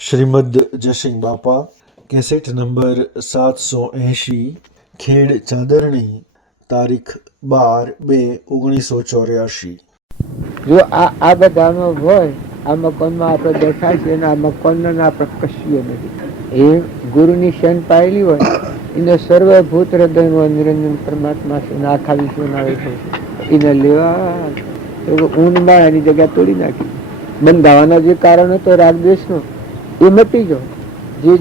શ્રીમદ જસિંગ બાપા, cassette number 780, ખેડ ચાદરણી, તારીખ 12/2/1984. જો આ બધામાં હોય, આ મકાનમાં આપણે બેઠા છીએ અને આ મકાનના આપણે કશું નથી. એ ગુરુની શન પાયેલી હોય એને સર્વભૂત હૃદયમાં નિરંજન પરમાત્મા છે, આખા વિશ્વના છે. એને લેવા ઊંડમાં એની જગ્યા તોડી નાખી. બંધાવાના જે કારણ હતો રાગદ્વેષનો એ મટી ગયો.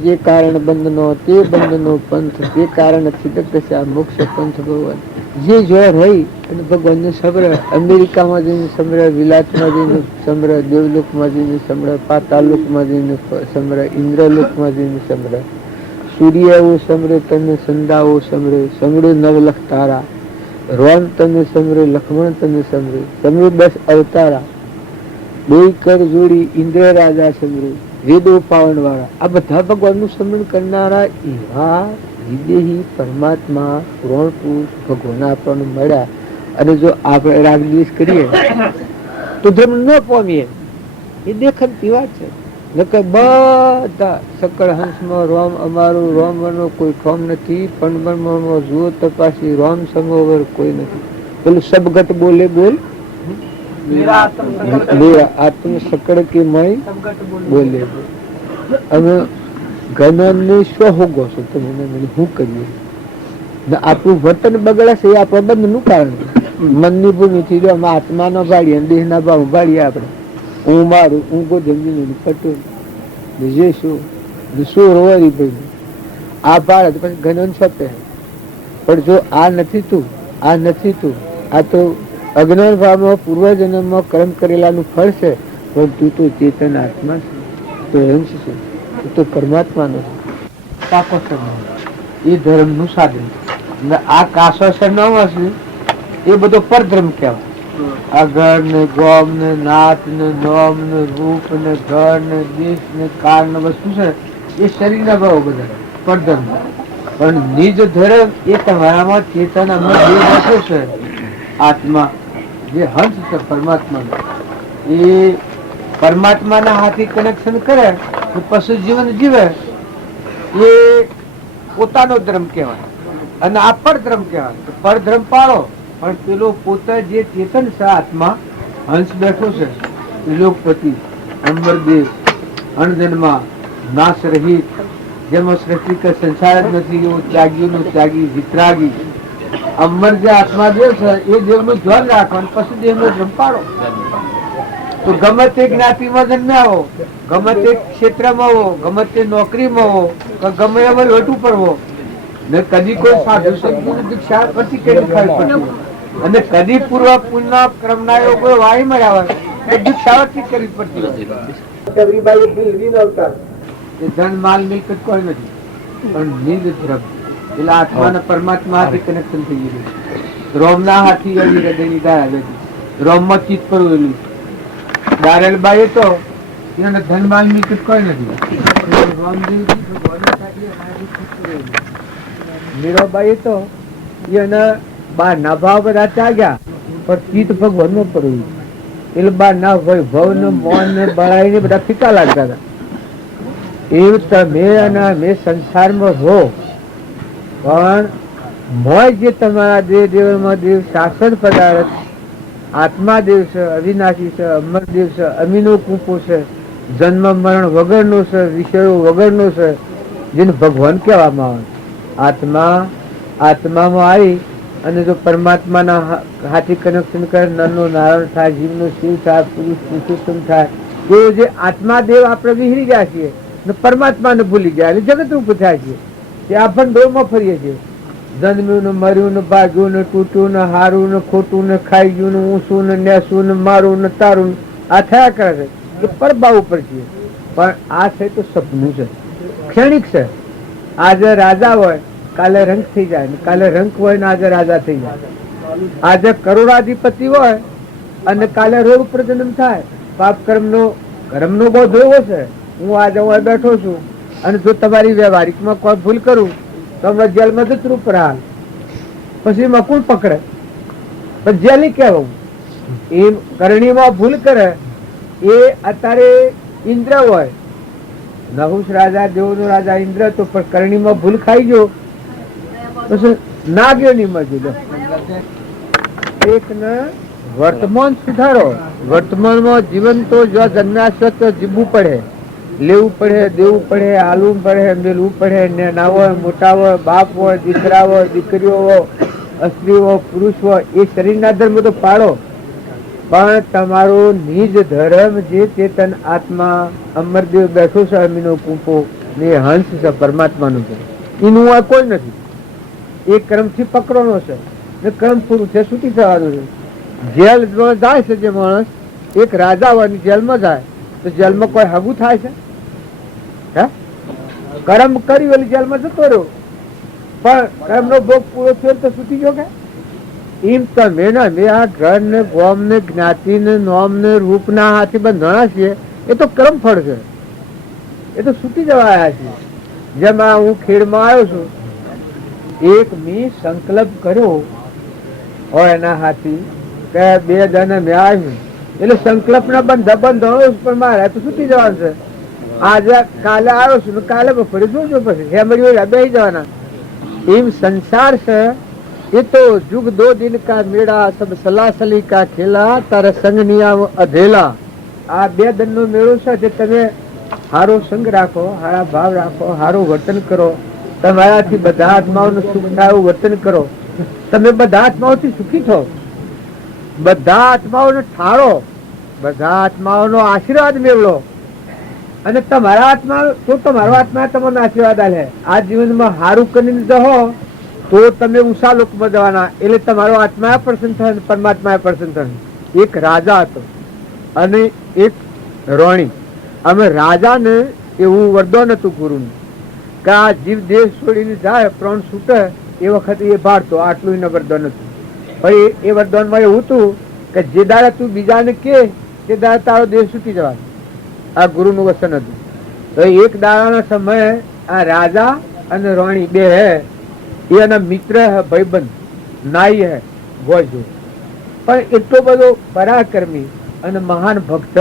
જે કારણ બંધનો તે બંધનો પંથ, તે કારણ છિદક મોક્ષ પંથ ભગવાન જે જોર હોય અને ભગવાનને સમ્ર અમેરિકામાં જઈને સમ્ર, વિલાસમાં જઈને સમ્ર, દેવલોકમાં જઈને સમ્ર, પાતાલોકમાં જઈને સમ્ર, ઇન્દ્રલોકમાં જઈને સમ્ર, સૂર્ય એવો સમ્ર, તને સંદાઓ સમ્રે, સમ્રે નવલખ તારા, રોમ તને સમ્રે, લક્ષ્મણ તને સમ્રે, સમ્રે 10 અવતારા, દોઈ કર જોડી ઇન્દ્ર રાજા સમ્રે, વેદો પાવન વાળા, આ બધા ભગવાનનું સ્મરણ કરનારા એવા વિદેહી પરમાત્મા પુરાણ પુરુષ ભગવાન આપણને મળ્યા. અને જો આપણે રાગદ્વેષ કરીએ તો ધર્મ ન પામીએ. એ દેખનતી વાત છે. નકર બધા સકળ હંસમાં રોમ અમારું રોમ વનો કોઈ ઠોમ નથી, પણ જુઓ તપાસી રોમ સમોવર કોઈ નથી. પેલું સબગત બોલે બોલ આત્મ સકળ કે મય બોલે. અમે ઘનને સ્વ હોગો છો તમે શું કરીએ? આપણું વર્તન બગડે છે એ આપણા બંધ નું કારણ. મનની ભૂમિથી જો અમે આત્માનો ભાડીએ, દેહ ના ભાવ ભાડીએ. આપણે હું મારું, હું ગોધમજી પટું જે શું રોવારી ભાઈ આ ભાડે પછી ઘન છપે. પણ જો આ નથી તું, આ નથી તું, આ તો અજ્ઞાન ભાવમાં પૂર્વજન્મમાં કર્મ કરેલાનું ફળ છે. પણ તું તો ચેતન આત્મા છે, તો અંશ છે, તું તો પરમાત્માનો પાકો છે. એ ધર્મ નું સાધન. આ કાસો છે ન હશે એ બધો પરધર્મ કહેવાય. આ ઘર ને ગોમ ને નાથ ને નોમ ને રૂપ ને ઘર ને દેશ ને કાળ ને વસ્તુ છે એ શરીર ના ભાવ બધા પરધર્મ. પણ નિજ ધર્મ એ તમારામાં ચેતન અમર જે બેઠો છે આત્મા, જે હંસ છે પરમાત્માનો, એ પરમાત્માના હાથી કનેક્શન કરે તો પશુ જીવન જીવે. એ પોતાનો ધર્મ કહેવાય અને આ પરધર્મ કહેવાય. પરધર્મ પાળો. પણ પેલો પોતે જે ચેતન છે આત્મા, હંસ બેઠો છે, લોકપતિ, અંબરદેવ, અણજન્મા, નાશ રહિત, જેમાં સૃષ્ટિ કે સંસાર જ નથી એવો ત્યાગીનો ત્યાગી, વિતરાગી અમર જે આત્મા દેવ છે એ દેવનું ધ્યાન રાખવાનું. પછી દેવનો ધર્મ પાડો. તો ગમે તે જ્ઞાતિમાં જન્મ્યા હો, ગમે તે ક્ષેત્રમાં હો, ગમે તે નોકરીમાં હો, ગમે એમાં વેઠું પડવો ને કદી કોઈ સાધુ સંતની દીક્ષા પછી કઈ ખાવી પડતી અને કદી પૂર્વ પુણ્ય ક્રમના એવો કોઈ વાઈ મળ્યા હોય તો દીક્ષાવતી કરવી પડતી હોય. ધન માલ મિલકત કોઈ નથી, પણ નિજ ધર્મ એટલે આત્માના પરમાત્મા હાથે કનેક્શન થઈ ગયેલું. રોમના હાથી હૃદયની ગાય રોમમાં ચિત્ત પરવેલું. દારેલબાઈ તો એને ધન માલ મિલકત કોઈ નથી. મીરાબાઈ તો એના બાર ના ભાવ બધા ત્યાગ્યા, પણ ચિત્ત ભગવાન નો પડ્યું. એટલે બાર ના ભવ ને મોન ને બળાઈ ને બધા ફીકા લાગતા હતા. એવું તમે અને અમે સંસારમાં રહો, પણ મોય જે તમારા દેવ દેવમાં દેવ શાસન પદાર્થ આત્મા દેવ છે, અવિનાશી છે, અમર દેવ છે, અમીનો કૂપો છે, જન્મ મરણ વગરનો છે, વિષયો વગરનો છે, જેને ભગવાન કહેવામાં આવે. આત્મામાં આવી અને જો પરમાત્માના હાથી કનેક્શન કરે, નરનો નારાયણ થાય, જીવનો શિવ થાય, પુરુષ પુરુષોત્તમ થાય. તો જે આત્મા દેવ આપણે વિહરી ગયા છીએ ને પરમાત્માને ભૂલી ગયા એટલે જગત રૂપ થાય છે. તે આપણને ડોરમાં ફરીએ છીએ. જન્મ્યું ને મર્યું ને ભાગ્યું ને તૂટ્યું ને હારું ને ખોટું ને ખાઈ ગયું ને ઊંસું ને નેસું ને મારું ને તારું આ થયા કરે છે. એ પરબાવ ઉપર છીએ. પણ આ છે તો સપનું છે, ક્ષણિક છે. આજે રાજા હોય કાલે રંક થઈ જાય, કાલે રંક હોય ને આજે રાજા થઈ જાય. આજે કરોડાધિપતિ હોય અને કાલે રોગ પ્રજનન થાય. પાપ કર્મનો બોધ એવો છે. હું આજે હું બેઠો છું અને જો તમારી વ્યવહારિકમાં કોઈ ભૂલ કરું તો અમે જેલમાં જતું હાલ, પછી એમાં કોણ પકડે? પણ જેલી કહેવું. એ કરણીમાં ભૂલ કરે એ અત્યારે ઇન્દ્ર હોય નહુષ રાજા દેવોનો રાજા ઇન્દ્ર હતો, પણ કરણીમાં ભૂલ ખાઈ ગયો, પછી ના ગયો નિમજ્યો. એક ને વર્તમાન સુધારો. વર્તમાનમાં જીવન તો જો જન્મ્યા છો તો જીવવું પડે, લેવું પડે, દેવું પડે, હાલવું પડે, મેલવું પડે. નાના હોય, મોટા હોય, બાપ હોય, દીકરા હોય, દીકરીઓ હોય, સ્ત્રી હોય, પુરુષ હોય, એ શરીરના ધર્મ તો પાડો, પણ તમારો નિજ ધર્મ જે ચેતન આત્મા અમરદેવ બેઠો છે, અમીનો કૂપો ને હંસ છે પરમાત્માનું છે, એનું આ કોઈ નથી. એ કર્મથી પકડવાનો છે ને કર્મ પૂરું છે, છૂટી થવાનું છે. જેલ જાય છે જે માણસ, એક રાજા હોય જેલમાં જાય તો જેલમાં કોઈ હગું થાય છે? હે, કર્મ કર્યું એટલે જેલમાં જતો રહ્યો, પણ કર્મનો ભોગ પૂરો થયો તો છૂટી ગયો કે? એમ તમે ને અમે આ ઘર ને ગોમ ને જ્ઞાતિ ને નોમ ને રૂપ ના હાથી બંધાણા છીએ, એ તો કર્મ ફળ છે, એ તો છૂટી જવા આવ્યા છીએ. જેમાં હું ખેડમાં આવ્યો છું, એક મી સંકલ્પ કર્યો હોય એના હાથી કે 2 જણ મેં આવ્યું, એટલે સંકલ્પ ના બંધાણો પણ મારે તો છૂટી જવાનું છે. આજે કાલે આવ્યો છું, કાલે બપોરે જોજો, પછી હેમરી બેસી જવાના. એમ સંસાર છે, ये तो जुग 2 दिन का मेड़ा, सब सलासली का खेला, तारा संग नियाम अधेला. આ 2 દિનનો મેળો છે, જે તમે હારો સંગ રાખો, હારા ભાવ રાખો, હારું વર્તન કરો, તમારાથી બધા આત્માઓનું સુખ થાય એવું વર્તન કરો, તમે બધા આત્માઓથી સુખી છો. બધા આત્માઓને ઠાળો, બધા આત્માઓનો આશીર્વાદ મેળવો, અને તમારા આત્મા તો તમારો આત્મા તમને આશીર્વાદ આલે. આ જીવનમાં હારું કરીને જહો તો તમે ઉષા લોકમાં જવાના, એટલે તમારો આત્મા પ્રસન્ન થાય, પરમાત્મા પ્રસન્ન થાય. એક રાજા હતો અને એક રોણી. અમે રાજાને એવું વરદાન હતું ગુરુનું કે આ જીવ દેહ છોડીને જાય, પ્રાણ છૂટે એ વખતે એ ભારતો, આટલું એનું વરદાન હતું. પણ એ વરદાનમાં એવું હતું કે જે દાડે તું બીજાને કે તે દાડે તારો દેહ છૂટી જવાનો. આ ગુરુનું વચન હતું. તો એક દાડાના સમયે આ રાજા અને રોણી બે હે, એના મિત્ર હે, ભાઈબંધ નાઈ હે ગોજો, પણ એટલો બધો પરાક્રમી અને મહાન ભક્ત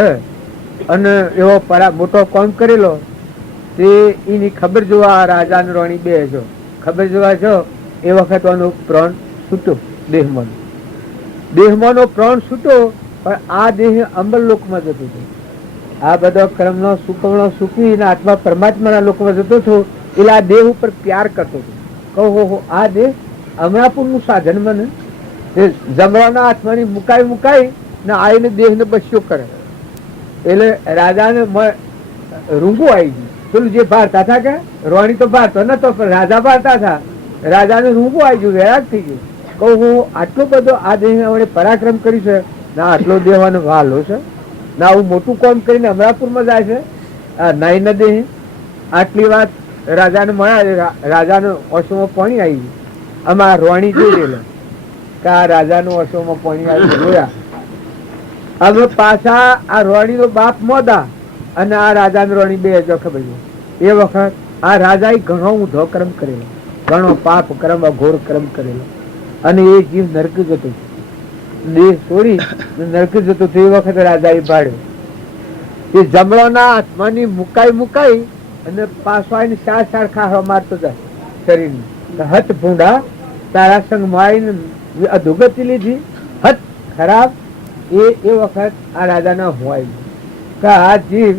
અને એવો મોટો કામ કરેલો, તે એની ખબર જોવા રાજા અને રોણી બે જો ખબર જોવા જો એ વખત એનો પ્રાણ છૂટ્યો, દેહમાંનો પ્રાણ છૂટ્યો. પણ આ દેહ અમરલોકમાં જતો હતો. આ બધો કર્મનો સુકવણો સૂકવીને આત્મા પરમાત્માના લોકમાં જતો હતો, એટલે આ દેહ ઉપર પ્યાર કરતો હતો. કહો આ દેહ અમરાપુરનું સાધન મને જમવાના હાથમાંની મુકાઈ ને આવીને દેહ ને બસ્યો કરે. એટલે રાજાને રૂંગું આવી ગયું. પેલું જે ભારતા હતા કે રોણી તો ભારતો નતો, પણ રાજા ભારતા હતા. રાજાને રૂંગું આવી ગયું, વૈરાગ થઈ ગયું. કહું આટલો બધો આ દેહ આપણે પરાક્રમ કર્યું છે, ના આટલો દેવાનો વાલો છે, ના આવું મોટું કામ કરીને અમરાપુરમાં જાય છે, નાઈ ન દેહ. આટલી વાત રાજાને મળ્યા. રાજાનો ઓશોમાં પાણી આવી ગયું. આમાં રોણી જોઈ રહેલો કે આ રાજાનો ઓશોમાં પાણી આવી જોયા. હવે પાછા આ રોણી નો બાપ મોદા અને આ રાજા રોણી બે જો ખબર છે. એ વખત આ રાજા ઘણો ઊંધો કર્મ કરેલો, ઘણો પાપ કર્મ, અઘોર કર્મ કરેલો, અને એ જીવ નરક જતો, દેહ છોડી નરક જતો. એ વખત રાજા એ ભાડ્યો. એ જમણોના હાથમાંની મુકાઈ અને પાછો આવીને સાર ખાવા મારતો જાય શરીરને. હત ભૂંડા તારા સંગમાં આવીને અધોગતિ લીધી, હત ખરાબ. એ વખત આ રાજાના હોવાય કે આ જીવ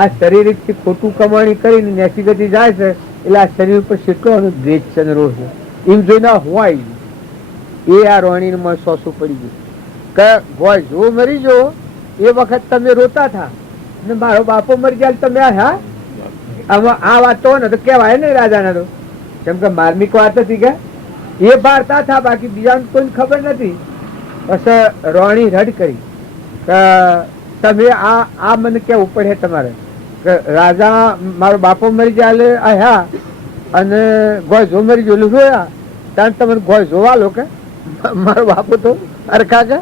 આ શરીર થી ખોટું કમાણી કરીને નેસી ગતિ જાય છે, એટલે આ શરીર ઉપર કેટલો દ્વેષ છે, રોષ છે. એમ જોઈને હોવાય એ આ રોણી માં સોસું પડી ગયું કે ગોય જો મરી જો એ વખત તમે રોતા થા ને મારો બાપો મરી જાય તમે હા. આમાં આ વાત તો ને તો કેવાય ને રાજાને તો, કેમ કે માર્મિક વાત હતી કે એ ભારતા થા, બાકી બીજાને કોઈ ખબર નથી. પછી રોણી રડ કરી કે તમે આ મને કેવું પડે તમારે કે રાજા મારો બાપો મરી જાય આયા અને ગોય જો મરી ગયેલું જોયા ત્યાં તમે ગોય જોવા લો કે મારો બાપો તો અરખા કે.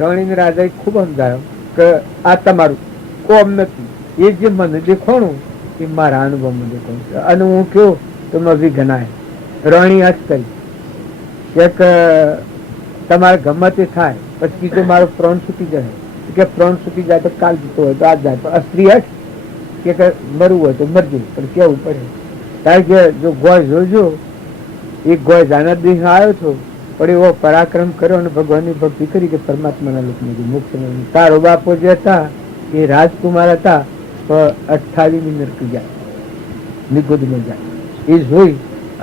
રોણી રાજા ખૂબ સમજાયો કે આ તમારું કોમ નથી, એ જે મને દેખાણું એ મારા અનુભવમાં દેખાણું, અને હું કયો તો મવી ગણાય. રોણી હસ કરી કે તમારે ગમે તે થાય, પછી કીધું મારો પ્રાણ છૂટી જાય કે પ્રાણ છૂટી જાય તો કાલ જતો હોય તો આજ જાય. પણ સ્ત્રી હટ કે મરવું હોય તો મરજે, પણ કેવું પડે. કારણ કે જો ગોય જોજો, એક ગોય જાનદી આવ્યો છો પણ એવો પરાક્રમ કર્યો અને ભગવાનની ભક્તિ કરી કે પરમાત્માના લોકમાં મોક્ષ. તારો બાપો જે હતા એ રાજકુમાર હતા, પણ 28મી નરક ગયા, નિગોદમાં જાય. એ જોઈ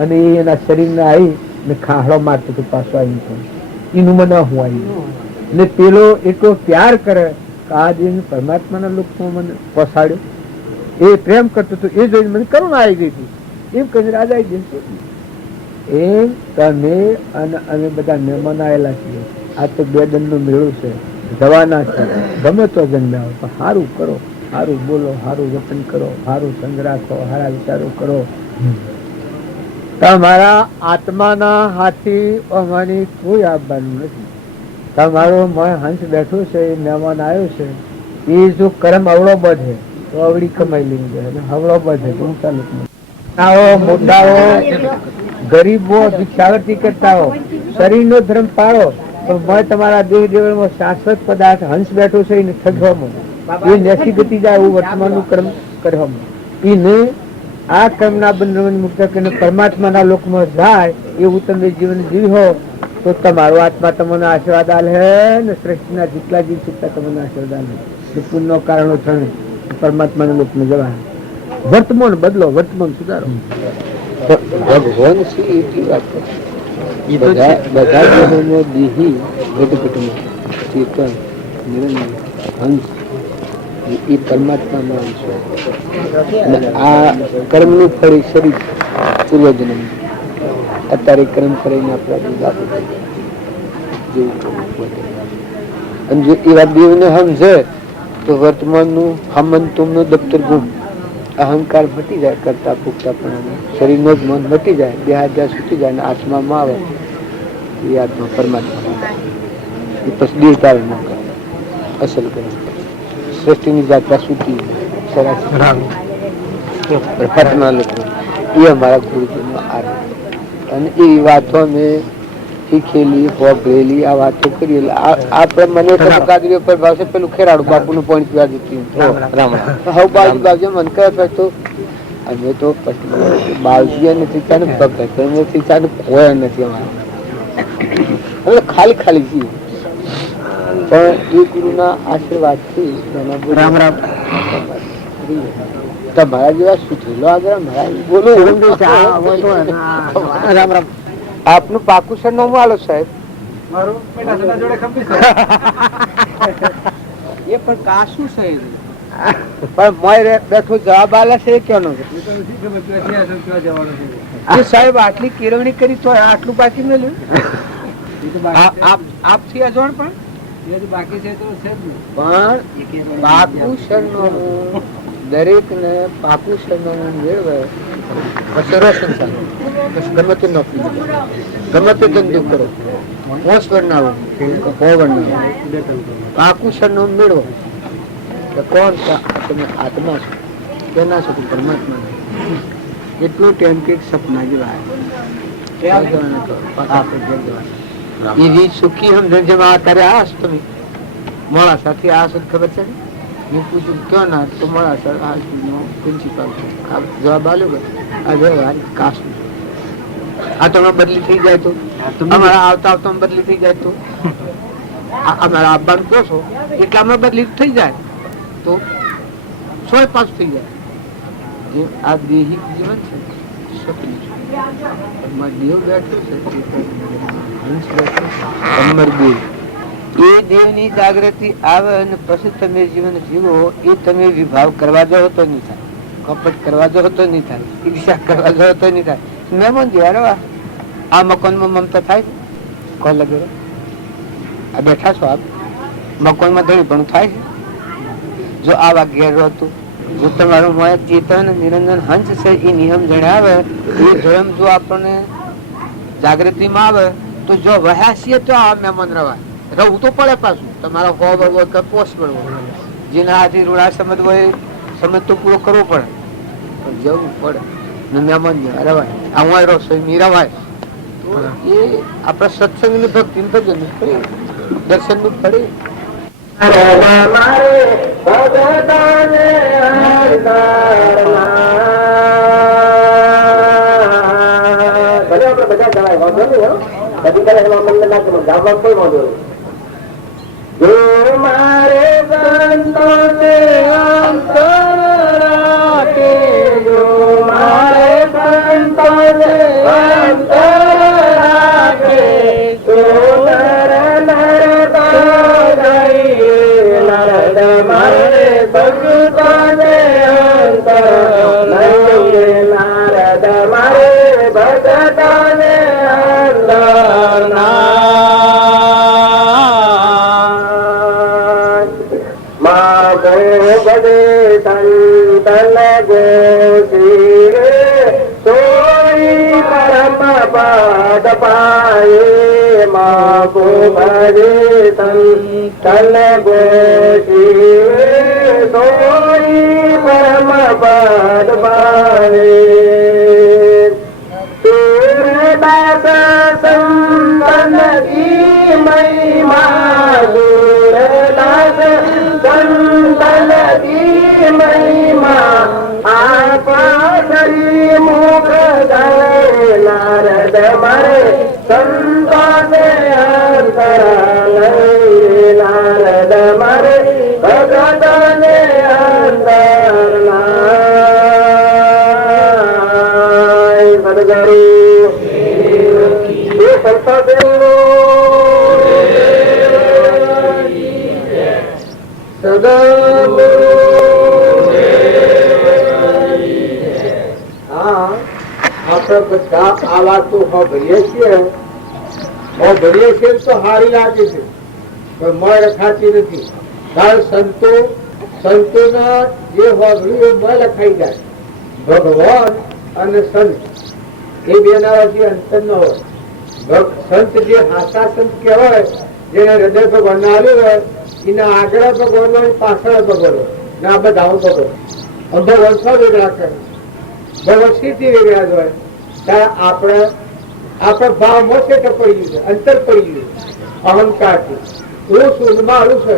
અને એના શરીરને આવી ને ખાહડો મારતો હતો પાછો આવી. એનું મને હું આવી ને પેલો એટલો પ્યાર કરે કે આજે પરમાત્માના લોકમાં મને પસાડ્યો. એ પ્રેમ કરતો હતો, એ જોઈને મને કરુણા આવી ગઈ હતી. એમ કહીને રાજા આવી જશે. એમ તમે અને અમે બધા મહેમાન આવેલા છીએ. આ તો બે દંડનો મેળો છે, જવાના છે. ગમે તો જન્મ આવો પણ સારું કરો, સારું બોલો, સારું વતન કરો, સારું સંગ રાખો, સારા વિચારો કરો. તમારા આત્માના હાથી અમારી કોઈ આપવાનું નથી. તમારો હંસ બેઠો છે, એ મહેમાન આવ્યો છે, એ જો કર્મ અવળો બધે તો અવળી કમાઈ લઈને જાય, હવળો બધે તો ઊંચા લોકો મોટાઓ ગરીબો ભિક્ષાવર્તી કરતા હો, શરીરનો ધર્મ પાળો, પણ મેં તમારા દેહ દેવળમાં શાશ્વત પદાર્થ હંસ બેઠો છે એને ઠગવામાં, એ નેસી ગતિ જાય એવું વર્તમાનનું કર્મ કરવામાં, એને આ કર્મના બંધન મુક્ત કરીને પરમાત્માના લોકમાં જાય એવું તમે જીવન જીવી હો તો તમારો આત્મા તમને આશીર્વાદ આલે ને સૃષ્ટિના જેટલા જીવ છતાં તમને આશીર્વાદ આલે. પુણ્યનો કારણો થઈને પરમાત્માના લોકમાં જવાય. વર્તમાન બદલો, વર્તમાન સુધારો. ભગવાન શ્રી એટલી વાત કરે, બધા ગ્રહોનો દેહી ઘટઘટમાં ચેતન નિરંજન હંસ એ પરમાત્માનો અંશ હોય. આ કર્મનું ફળ શરીર પૂર્વજન્મ, અત્યારે કર્મ કરીને આપણા અને જો એવા દેવને સમજે તો વર્તમાનનું હમંતુમનું દફતર ગુમ, અહંકાર મટી જાય, કરતા પૂગતા પણ શરીરનો જ મન મટી જાય, દેહાદ્યા છૂટી જાય, આત્મામાં આવે એ આત્મા પરમાત્મા એ પછી દેહ ધારણ ન કરે, અસલ કરે, સૃષ્ટિની જાત્રા છૂટી સરસ પટના લોકો એ અમારા ગુરુજીનો આનંદ. અને એવી વાતો મેં શીખેલી, હોભળેલી, આ વાતો કરી. આપડે મને કાદરીઓ પર ભાવશે પેલું ખેરાડું બાપુ નું પાણી પીવા જતી હવે બાજુ બાજુ મન કરે તો અમે તો બાવજી નથી ચાને ભગત નથી ચાને કોઈ નથી અમારે ખાલી ખાલી છીએ. પણ એ ગુરુના આશીર્વાદ થી રામ રામ તમારા જેવા સુધરેલો આગળ બોલો રામ રામ. આપનું પાકું સરનામું આલો સાહેબ. એ પણ કાશું છે પણ મોય બેઠો જવાબ આલે છે કેનો સાહેબ આટલી કેળવણી કરી તો આટલું બાકી મેળ્યું. આપ થી અજોણ પણ બાકી છે તો છે પણ પાકું સરનામું દરેક ને પાકું સરનામું મેળવે સરસ ગમે તે નોકરી ગમે તે ધંધો કરો પાકું સરનામું મેળવો કોણ તમે આત્મા છો કેના છો પરમાત્મા એટલું ટાઈમ કે સપના જેવા એવી સુખી સમજણ જેમાં અત્યારે આશ તમે મોડા સાથે આ શું ખબર છે હું પૂછું ક્યાં ના તો મોડા પ્રિન્સિપાલ જવાબ આલ્યો આ જવાબ કાશ આ તમે બદલી થઈ જાય તો અમારા આવતા આવતા બદલી થઈ જાય તો અમારા આવવાનું કહો છો એટલે અમે બદલી થઈ જાય તો 100 થઈ જાય. આ દેહિક જીવન છે દેવ બેઠો છે એ દેવની જાગૃતિ આવે અને પછી તમે જીવન જીવો એ તમે વિભાવ કરવા જાઓ તો નહીં થાય, કપટ કરવા જાઓ તો નહીં થાય, ઈર્ષા કરવા જાઓ તો નહીં થાય. મહેમાન જેવા આ મકાનમાં મમતા થાય છે કોણ લગે આ બેઠા છો આપ મકાનમાં ધણી પણ થાય છે. જો આવા ઘેર હતું જો તમારું મોય ચેતન નિરંજન હંસ છે એ નિયમ જણાવે એ ધર્મ જો આપણને જાગૃતિમાં આવે તો જો વહ્યા છીએ તો આ મહેમાન રવાય રહું તો પડે પાછું તમારા હોવ હોય કે પોસ્ટ પડવો જેના હાથી રૂડા સમજ હોય સમજ તો પૂરો કરવો પડે પણ જવું પડે ને મહેમાન રવાય આ રસોઈ મી રવાય તો એ આપણા સત્સંગ ની ભક્તિ ભજન દર્શન નું ફળે મારે ભગતાને અંતરના. ભલે આપણે બધા કરાય વાંધો નહીં, બધી કરે એમાં મંદિર નાખવાનું ગામમાં કોઈ વાંધો નહીં. જો મારે સંતોને અંતર રાખે, જો મારે સંતોને અંતર રાખે, તો નર મારે ભગતાને અંતર નહીં, નારદ મારે ભગતાને અંતર માગો બડે સંતન ગોશી રે, સોઈ પરમ પદ પાયે. માગો બડે સંતન ગોશી રે, સોઈ પરમ પદ પાયે. સુરદાસ સંતન કી મહિમા, સુરદાસ સંતન કી મહિમા, આપા શ્રી મુખ ગયે. નારદ મારે સંતોને અંતર નહીં, નારદ મારે ભગતને અંતર નહીં. સદગુરુ સંતો આપણે બધા આ વાતો ભરીએ છીએ તો સારી લાગે છે, પણ મળ રખાતી નથી. કારણ સંતોના જે હોભળ્યું એ ન લખાઈ જાય. ભગવાન અને સંત એ બે ના વચ્ચે અંતર ન હોય. સંત જે હાસા સંત કહેવાય, જેને હૃદય ભગવાન ના આવ્યું હોય, એના આગળ ભગવાન હોય, પાછળ ભગવાન હોય, ને આ બધા ભગવાન. ભગવાન સૌ વેગળા કરે, ભગવાન સ્થિતિ વેગળા જ હોય. ત્યારે આપણે ભાવમાં છે કે પડી ગયું છે, અંતર પડી ગયું અહંકારથી. હું શું મારું છે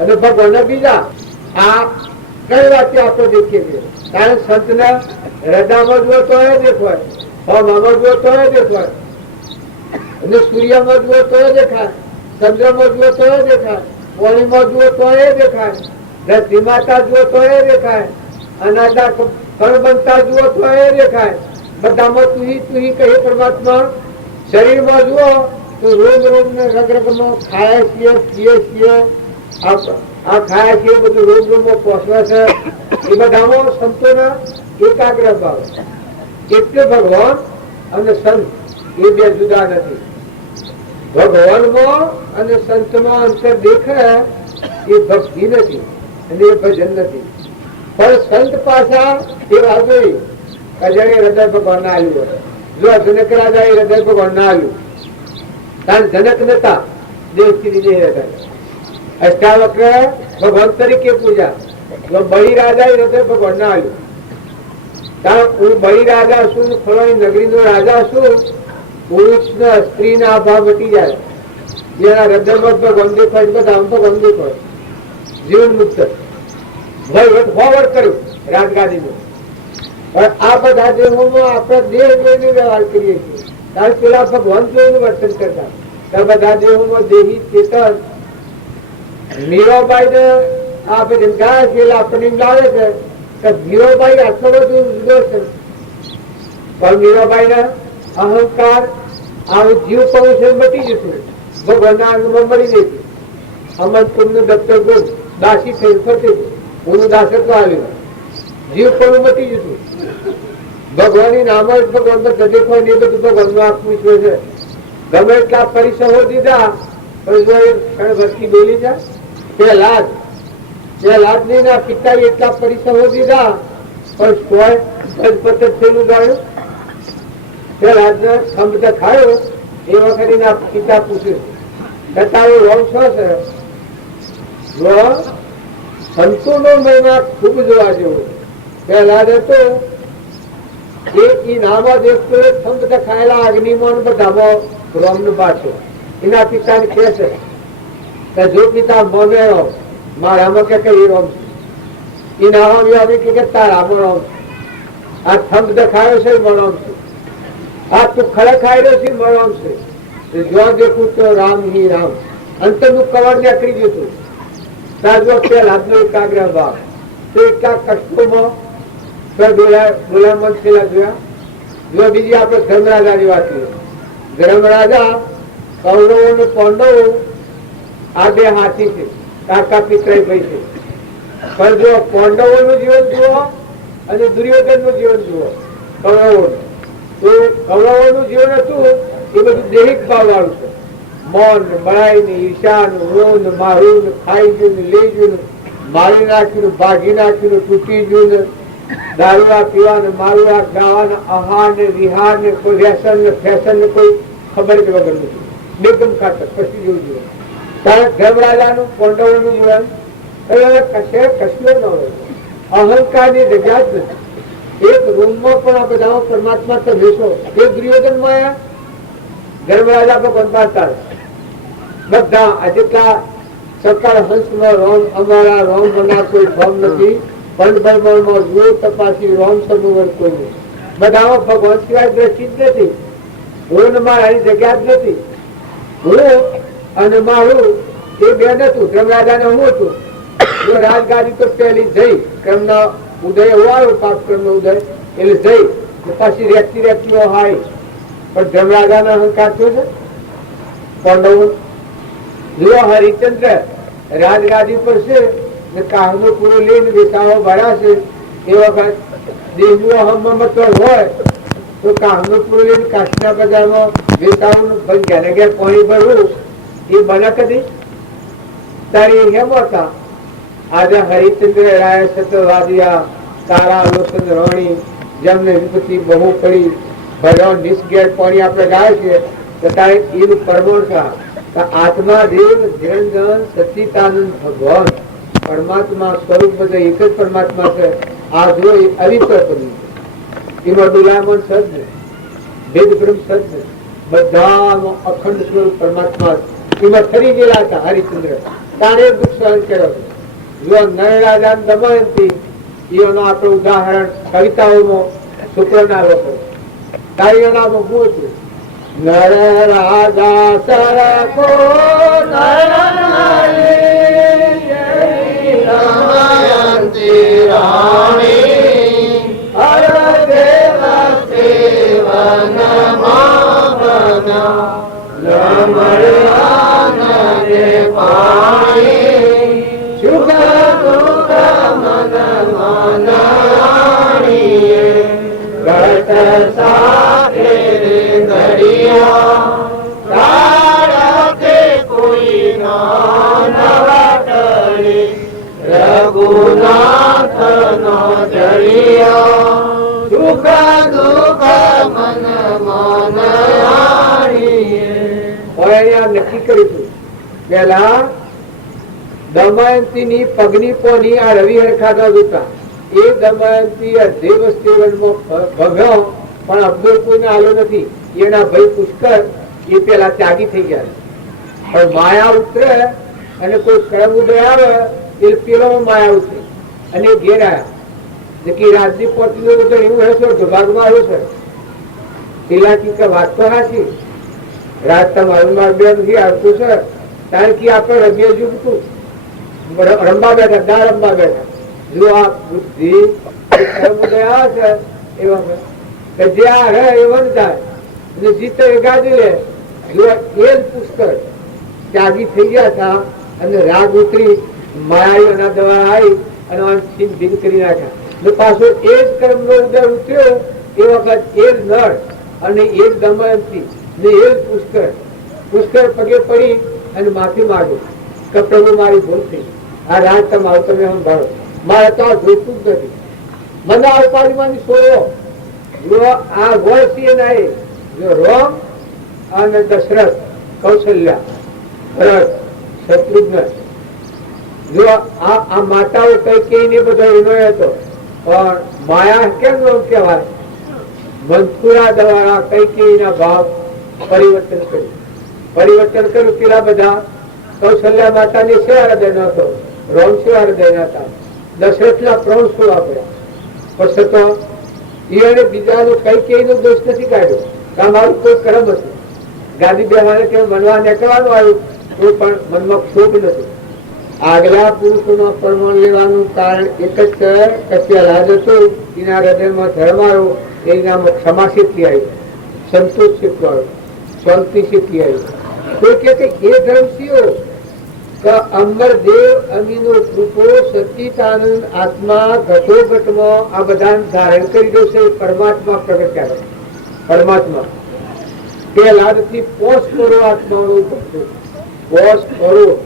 અને ભગવાન બીજા. આ કઈ વાતે આપણે દેખીએ છીએ. કારણ સંતના હૃદયમાં જુઓ તો એ દેખાય, હવામાં જુઓ તો એ દેખાય, અને સૂર્યમાં જુઓ તો એ દેખાય, ચંદ્રમાં જુઓ તો એ દેખાય, પાણીમાં જુઓ તો એ દેખાય, ધરતી માતા જુઓ તો એ દેખાય, અનાદા કણ બનતા જુઓ તો એ દેખાય. બધામાં તુહી કહી પરમાત્મા. શરીરમાં જુઓ તો રોગ ને રગરગમાં ખાય છીએ, પીએ છીએ, આ ખાય છે બધું રોગમાં પહોંચવા છે. એ બધામાં સંતોના એકાગ્ર ભાવ. એટલે ભગવાન અને સંત એ બે જુદા નથી. ભગવાનમાં અને સંતમાં અંતર દેખાય એ ભક્તિ નથી અને એ ભજન નથી. પણ સંત પાછા એ વાગે કજાણે હૃદય ભગવાન ના આવ્યું હોય. જો જનક રાજા એ હૃદય ભગવાન ના આવ્યું, કારણ જનક નતા, દેવશ્રી દેહ હતા. અષ્ટાવક્ર ભગવાન તરીકે પૂજા. બળી રાજા એ હૃદય ભગવાન ના આવ્યું, કારણ હું બળી રાજા છું, ફલાણી નગરી નો રાજા છું. પુરુષ ના સ્ત્રી ના અભાવ ઘટી જાય. જેના હૃદયમાં ભગવાન દેખાય, બધા ભગવાન દેખાય. જીવન મુક્ત વહીવટ ફોરવર્ડ કર્યું રાજગાદીનું. પણ આ બધા દેહોમાં આપણે દેહ જોઈને વ્યવહાર કરીએ છીએ. કારણ પેલા ભગવાન જોઈને વર્તન કરતા. બધા દેહોમાં દેહી ચેતન. મીરાબાઈ ને આપણે ગાય છે આપણને લાવે છે કે મીરાબાઈ આટલો બધો જુદો છે. પણ મીરાબાઈ ના અહંકાર આવું જીવ પવિત્ર મટી જતું. ભગવાન ના આગમાં મળી જતું. અમરકુંડ નું દત્તર ગુણ દાસી થઈ ફરતી. હું દાસત્વ આવ્યું, જીવ પણ મટી જતું. ભગવાન નામ જ ભગવાન દેખો ને એ બધું ભગવાન નું આખું છે. ગમે એટલા પરિસરો દીધા પણ ભક્તિ બોલી જાય. પેલા જ ના પિતા એટલા પરિસરો દીધા પણ કોઈ પદ્ધત થયેલું જાણ્યું. પેલા જ ખંભ ખાયો એ વખતે ના પિતા પૂછ્યું તારો રોગ શું છે? સંતો નો મહિમા ખૂબ જોવા જેવો. પેલા તો એ નામા દેખતો ખંભ ખાયેલા અગ્નિમાં બધામાં રોમ નું પાછો એના પિતાને કહે છે જો પિતા મને રોમ મારામાં કે કઈ રોમ છે એ નામ આવી કે તારામાં રોમ આ થંભ દેખાયો છે મરમ છે આ તું ખરે ખાઈ રહ્યો છે મરમ છે જો દેખું તો રામ હી રામ અંતરનું કવર નીકળી ગયું હતું તાજો પેલ હાથનો એકાગ્ર ભાવ તો એટલા કષ્ટોમાં બોલામણ થયેલા જોયા જો બીજી આપણે ધર્મરાજાની વાત કરીએ ધર્મરાજા કૌરવો અને પાંડવો આ બે હાથી છે કાકા પિતરાઈ ભાઈ છે પણ જો પાંડવોનું જીવન જુઓ અને દુર્યોધનનું જીવન જુઓ કૌરવોનું તો કૌરવોનું જીવન હતું એ બધું દૈહિક ભાવ વાળું છે મૌન બળાઈ ને ઈર્ષાનું રોન મારું ખાઈ ગયું લઈ ગયું મારી નાખ્યું ભાગી નાખ્યું તૂટી ગયું દારૂ પીવાનું મારું ગાવાનું આહાર ને વિહાર ને કોઈ વ્યસન ને ફેશન ને કોઈ ખબર જ વગર નથી બેગમ ખાતર પછી જેવું જીવન કારણ ધર્મરાજાનું પાંડવોનું જીવન કશે કશું ન હોય અહંકાર ની જગ્યા જ નથી એક રૂમમાં પણ આ બધા પરમાત્મા તો બેસો એક દુર્યોધન માં ધર્મરાજા ભગવાન પાડતા બધા આ જેટલા સકાળ હંસમાં રોમ અમારા રોમ બના કોઈ ફોર્મ નથી પંચબળમાં જુઓ તપાસી રોમ સરોવર કોઈ નથી બધામાં ભગવાન સિવાય દ્રષ્ટિ જ નથી હું મારાની જગ્યા જ નથી હું અને મારું એ બે નતું ધર્મરાજા ને હું હતું રાજગાદી તો પહેલી જઈ ક્રમના ઉદય એવો આવ્યો પાક ક્રમ નો ઉદય એટલે જઈ પછી રેતી રેતીઓ હાય પણ ધર્મરાજા ના અહંકાર થયો છે પાંડવો જો હરિચંદ્ર રાજગાદી પર છે ને કાહનો પૂરો લઈને વેસાવો ભર્યા છે એ વખત દેશનું અહમત્વ હોય તો કાહનો પૂરો લઈને કાશીના બજારમાં વેસાવાનું ઘેરે ઘેર પાણી ભરવું એ બને કદી તારી હેમ હતા આજે હરિચંદ્ર રાય સતવાદિયા તારા લોસન રોણી જેમને વિપત્તિ બહુ પડી ભગવાન નિષ્ગેર પાણી આપણે ગાય છે તો તારે એનું પરમોણ કા આત્મા દેવ નિરંજન સચ્ચિદાનંદ ભગવાન પરમાત્મા સ્વરૂપ બધા એક જ પરમાત્મા છે આ જો અવિત્ર બન્યું છે એમાં દુલામણ સજ્જ ભેદ બ્રહ્મ સજ્જ બધામાં અખંડ સ્વરૂપ પરમાત્મા એમાં ફરી ગયેલા હતા હરિચંદ્ર તારે દુઃખ સહન કર્યો જો નરરાજા દમયંતી એનું આપણે ઉદાહરણ કવિતાઓમાં શુક્રના લોકો તારી નામ હું છું નર રાજા સરકો નર રઘુનાથ નો જરિયો સુખ દુઃખ મન મન નક્કી કરીશું પેલા દમયંતી ની પગની પોની આ રવિ હરખાતા હતા એ દમયંતી દેવસ્તેવનમાં ભગ્યો પણ અબ્દુલ કોઈને આલો નથી એના ભાઈ પુષ્કર એ પેલા ત્યાગી થઈ ગયા પણ માયા ઉતરે અને કોઈ કર્મ ઉદય આવે એ પેલો માયા ઉતરે અને ઘેર આવ્યા રાજની પોતી એવું હશે વિભાગમાં આવ્યો છે પેલા કે વાત તો હાચી રાજ તમારું બે નથી આવતું છે કારણ કે આપણે રમીએ જુગતું રમવા બેઠા દા રમવા બેઠા જો આ બુદ્ધિ આવે છે એવા જે આ રહે એ વન થાય અને જીત ગાદી લે જો એ જ પુષ્કર ત્યાગી થઈ ગયા હતા અને રાગ ઉતરી માયાના દ્વારા આવી અને ભીગ કરી નાખ્યા પાછો એ જ કર્મ નો ઉદય ઉતર્યો એ વખત એ જ નળ અને એ જ દમયંતી ને એ જ પુષ્કર પગે પડી અને માફી માંગો કે પ્રભુ મારી ભૂલ થઈ આ રાજ તમારું તમે સંભાળો મારે તો આ જોઈતું જ નથી મને આ ઉપાધિમાંથી છોડો જો આ હોય છે નહીં જો રોમ અને દશરથ કૌશલ્યા ભરત શત્રુઘ્ન જો આ માતાઓ કઈ કઈ ને બધા એનો હતો પણ માયા કેમ નો કહેવાય મંથુરા દ્વારા કઈ કઈ ના ભાવ પરિવર્તન કર્યું પેલા બધા કૌશલ્યા માતાની શું હૃદય હતો, રોમ શું હૃદય હતા, દશરથના પ્રાણ શું આપ્યા. પછી તો એને બીજાનો કઈ કઈનો દોષ નથી કાઢ્યો કે મારું કોઈ કર્મ હતું. ગાદી બેવાને કે મનવા નીકળવાનું આવ્યું તો પણ મનમાં ક્ષોભ નથી. આગલા પુરુષોનો પરમાણ લેવાનું કારણ એક જ છે કે પેલા જ હતું એના હૃદયમાં ધર્મ આવ્યો, એનામાં ક્ષમા શીખી આવી, સંતોષ શીખવાયો, શાંતિ શીખી આવી. કોઈ કે એ ધર્મ શીયો કે અમરદેવ અમીનો કૃપો સચ્ચિદાનંદ આત્મા ઘટોઘટમાં આ બધા ધારણ કરી દો છે. પરમાત્મા પ્રગટ આવે. પરમાત્મા પેલાથી 5 કરોડ આત્માઓનું ભક્તું, 5 કરોડ.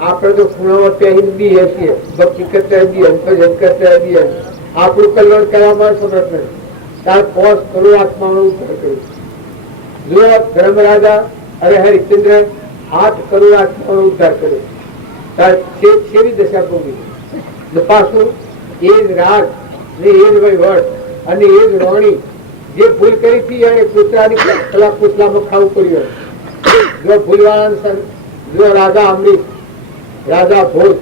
આપણે તો ખૂણામાં પહેરી બી છીએ, ભક્તિ કરતા બી, ભજન કરતા બી, આપણું કલ્યાણ કરવામાં સમર્થ નથી. તાર 5 કરોડ આત્માઓનું ઉદ્ધાર કર્યું. જો ધર્મરાજા અરે હરિશ્ચંદ્ર 8 કરોડ આત્માઓનો ઉદ્ધાર કર્યો. તાર કેવી દશા ભોગવી. પાછું એ જ રાગ ને એ જ વહીવટ અને એ જ રોણી જે ભૂલ કરી હતી એને કૂતરાની કૂતરામાં ખાવું પડ્યું. જો ભૂલવાળા જો રાજા અમરીશ, રાજા ભોજ,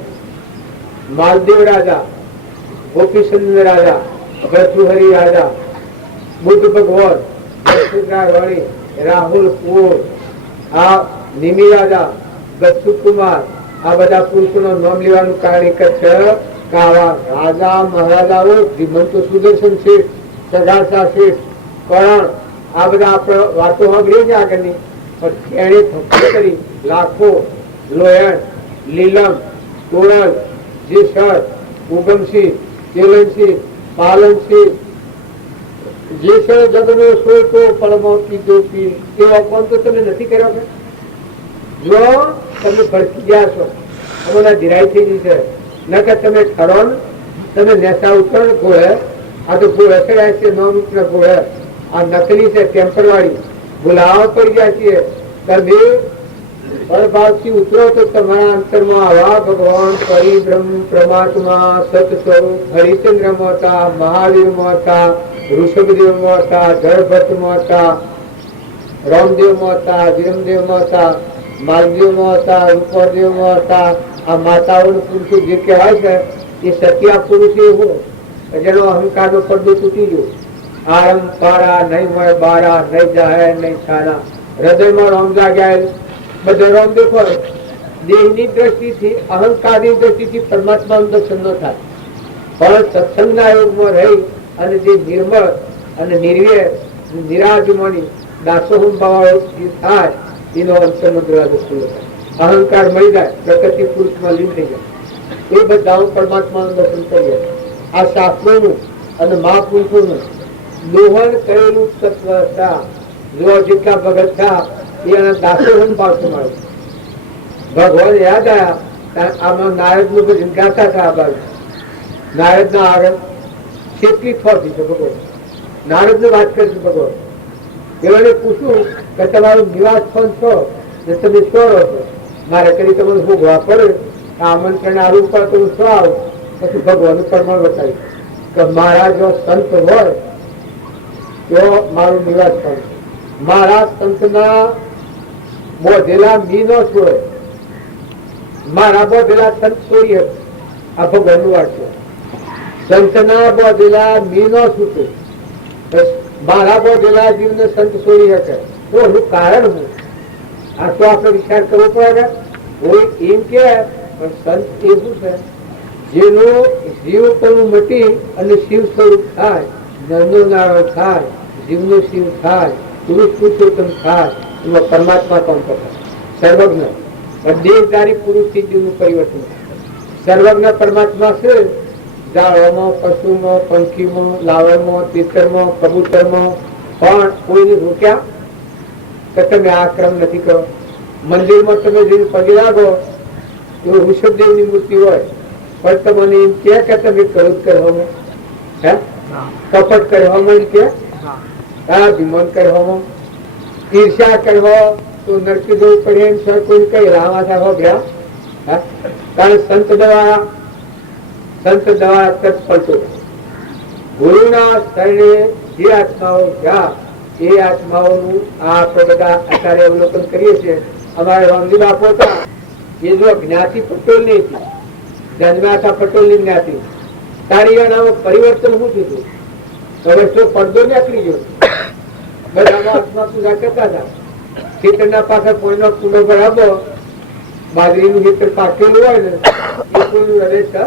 માલદેવ રાજા, ગોપીચંદ રાજા, ભર્તૃહરિ રાજા, બુદ્ધ ભગવાન, રાણી, રાહુલ કુંવર, આ નિમિ રાજા, ગચ્છુ કુમાર, આ બધા પુરુષોનું નામ લેવાનું કારણ એક જ છે કે આવા રાજા મહારાજાઓ શ્રીમંતો સુદર્શન શેઠ, સગાસા શેઠ, કરણ, આ બધા આપણે વાતો સાંભળીએ છીએ આગળની, પણ એને ભક્તિ કરી લાખો લોયણ, લીલમ, તોરલ, જેસર, ઉગમસિંહ, ચેલનસિંહ, પાલનસિંહ, જેસર જગનો સોતો પરમો કીધો પી, એવો કોણ તો તમે નથી કર્યો કે? જો તમે ભડકી ગયા છો, અમારા ધીરાઈ થઈ ગઈ છે, નકર તમે ઠરો ને, તમે નેસા ઉતરો ને ઘોડે, આ તો ઘોડે ચડાય છે, નો મિત્ર ઘોડે, આ નકલી છે, ટેમ્પરવાળી, બોલાવા પડી જાય છે. તમે પરભાવથી ઉતરો તો તમારા અંતરમાં આવા ભગવાન પરિબ્રહ્મ પરમાત્મા સત સ્વરૂપ હરિચંદ્રમાં હતા, મહાવીરમાં હતા, ઋષભદેવમાં હતા, જળભટ્ટમાં હતા, રામદેવમાં હતા, વિરમદેવમાં હતા, માલદેવમાં હતા, રૂપદેવમાં હતા. આ માતાઓનું પુરુષો જે કહેવાય છે એ સત્યા પુરુષ એ હું જેનો અહંકારનો પડદો તૂટી ગયો. આરમ પારા નહીં મળે બારા, નહીં જાહે નહીં છાના, હૃદયમાં રામ જાગ્યા. બધો રામ દેખો, દેહની દ્રષ્ટિથી, અહંકારની દ્રષ્ટિથી પરમાત્માનું દર્શન ન થાય, પણ સત્સંગના યોગમાં રહી અને જે નિર્મળ અને નિર્વ્યય નિરાજમાની દાસોહમ ભાવ થાય એનો અંતરનો દરવાજો ખુલ્લો થાય. અહંકાર મળી જાય, પ્રકૃતિ પુરુષમાં લીન થઈ જાય, એ બધા પરમાત્માનું દર્શન કરીએ. આ શાસ્ત્રોનું અને મહાપુરુષોનું દોહન કરેલું તત્વ હતા. જો જેટલા ભગત થયા એના દાસોહમ ભાવ સમાવે. ભગવાન યાદ આવ્યા, આમાં નારદ નું ભજન ગાતા હતા. આ બાજુ નારદ ના આગળ કેટલી થોડી છે ભગવાન. નારદ ને વાત કરી છે ભગવાન. એમને પૂછ્યું કે તમારું નિવાસ સ્થાન છો ને તમે શું રહો છો? મારે કરી તમને ભોગવા પડે, આમંત્રણ આવું પર તો હું શું આવું? પછી ભગવાનનું પ્રમાણ બતાવ્યું કે મારા જો સંત હોય તો મારું નિવાસ સ્થાન છે. મારા સંતના બોધેલા મી નો છોડે, મારા બોધેલા સંત છોડી હતી. આ ભગવાનનું વાત છે. સંતના બોધેલા મી નો છૂટે, મારા બોધેલા જીવને સંત છોડી શકે તો એનું કારણ હું? આ તો આપણે વિચાર કરવો પડે. કોઈ એમ કે પણ સંત એ શું છે? જેનું જીવ તનું મટી અને શિવ સ્વરૂપ થાય, નંદો નારાયણ થાય, જીવનું શિવ થાય, પુરુષ પુરુષોત્તમ થાય, એમાં પરમાત્મા કામ કરતા સર્વજ્ઞ. દેહધારી પુરુષથી જીવનું પરિવર્તન. સર્વજ્ઞ પરમાત્મા છે. ઝાડવામાં, પશુમાં, પંખીમાં, લાવણમાં, તીતરમાં, કબૂતરમાં, પણ કોઈને રોક્યા કે તમે આ ક્રમ નથી કરો. મંદિરમાં તમે જઈને પગે લાગો તો ઋષભદેવની મૂર્તિ હોય, પણ તમને એમ કે તમે કરું કરવામાં, હે કપટ કરવામાં, કે અભિમાન કરવામાં, ઈર્ષ્યા કરવા તો નરકી જવું પડે એમ છે. કોઈ કઈ રામા સાહેબ ગયા, કારણ સંત દ્વારા તત્પરતો ગુરુના શરણે જે આત્માઓ ગયા એ આત્માઓનું આપણે બધા આચાર્ય અવલોકન કરીએ છીએ. અમારે રામજી બાપુ હતા એ જો જ્ઞાતિ પટેલ ની હતી, જન્મ્યા હતા પટેલ ની જ્ઞાતિ, તારી એનામાં પરિવર્તન શું થયું? હવે શું પડદો નીકળી ગયો? બધા આત્મા પૂજા કરતા હતા. ખેતરના પાછળ કોઈનો કુંડો ભરાવો, બાજરીનું ખેતર પાકેલું હોય ને એ કોઈનું હૃદય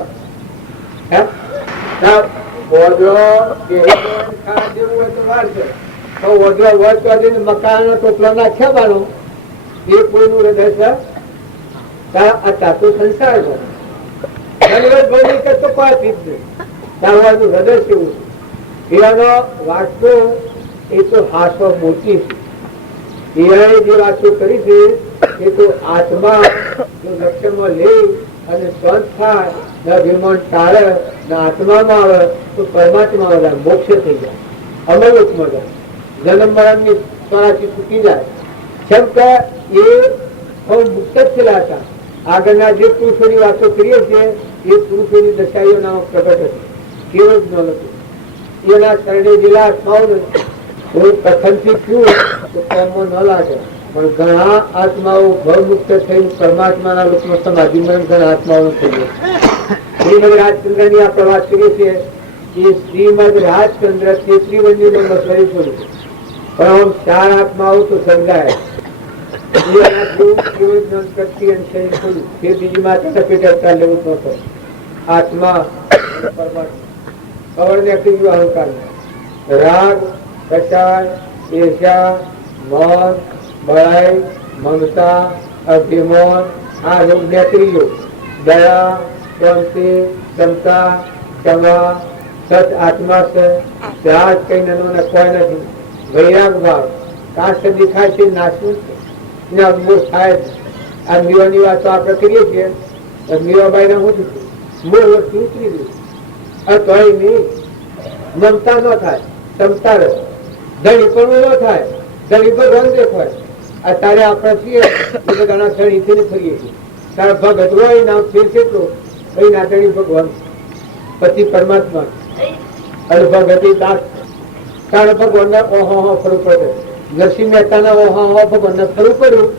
મકાન ટોપલા નાખ્યા બાનો એ કોઈનું હૃદય છે. આ તો સંસાર છે, તો પાછી જ નહીં. હૃદય કેવું છે એનો વાંચતો એ તો હાસ્વ મોટી છે. એ જે વાતો કરી છે એ તો આત્મા જો લક્ષ્યમાં લે અને સ્વંત થાય, વિમાન ટાળે ને આત્મામાં આવે તો પરમાત્મા આવે, મોક્ષ થઈ જાય, અમરલોકમાં જાય, જન્મ મરણ ની સ્વરાથી છૂટી જાય. કેમ કે એ મુક્ત જ થયેલા હતા. આગળના જે પુરુષોની વાતો કરીએ છીએ એ પુરુષોની દશાઈઓ નામ પ્રગટ હતી, કેવળ જ્ઞાન હતું. એના શરણે જેલા આત્માઓને કોઈ કથનથી થયું તો પ્રેમમાં ન લાગે, પણ ઘણા આત્માઓ ભવમુક્ત થઈને પરમાત્માના લોકમાં સમાધિમાં ઘણા આત્માઓ થઈ ગયા. શ્રીમદ રાજચંદ્ર ની આપણે વાત કરીએ છીએ એ શ્રીમદ રાજચંદ્ર તેત્રીવંજી નો મસરી છોડ્યું, પણ આમ 4 આત્માઓ તો સમજાય. બીજી માતા પેટા લેવું જ નતો. આત્મા પરમાત્મા કવળ ને કહી ગયું અહંકાર, રાગ, કષાય, ઈર્ષા, મન, બળાઈ, મમતા, અભિમાન, આ રોગ નીકળી ગયો. દયા, શાંતિ, ક્ષમતા, ક્ષમા, સત આત્મા છે, ત્યાગ કઈ નાનો કોઈ નથી. વૈરાગ ભાવ કાશ દેખાય છે, નાશવું છે, થાય. આ મીરાની વાતો આપણે કરીએ છીએ, મીરાબાઈ ને શું થયું? મૂળ વસ્તુ ઉતરી ગયું. તોય નહીં મમતા ન થાય, ક્ષમતા રહે, ધણી પણ ન થાય, ધણી ભગવાન દેખાય. અત્યારે આપણે છીએ એ બધાના ધણીથી ફરીએ છીએ. તારા ભગત હોય નામ ફેર કેટલો ભાઈ ના ધણી ભગવાન પછી પરમાત્મા અને ભગત દાસ. તારા ભગવાન ને ઓહો ફરવું પડે. નરસિંહ મહેતા ના ઓહો ભગવાન ને ફરવું પડ્યું.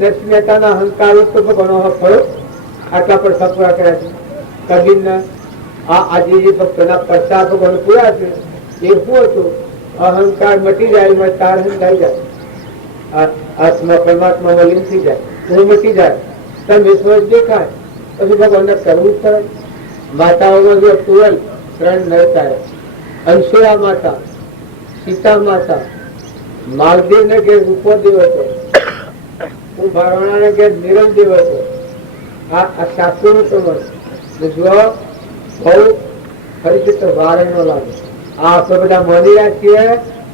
નરસિંહ મહેતા ના અહંકાર તો ભગવાન ઓહો ફરો આટલા પડસા પૂરા કર્યા છે. કબીર ના આજે જે ભક્તોના પડસા ભગવાન પૂરા છે એ શું હતું? અહંકાર મટી જાય, તાર હંધાઈ જાય, આત્મા પરમાત્મા લીન થઈ જાય, હું મટી જાય, તમે સ્વજ દેખાય, પછી ભગવાનને કરવું જ પડે. માતાઓમાં જો 3 નરતા, અંશુરા માતા, સીતા માતા, માલદેવ ને ઘેર રૂપોદેવ હતો, ભારવાણા ને ઘેર નિરલ દેવ હતો. આ શાસ્ત્રો નું પ્રમાણ જો બહુ ફરીથી વાર ન લાગે. આ આપણે બધા માની રહ્યા છીએ,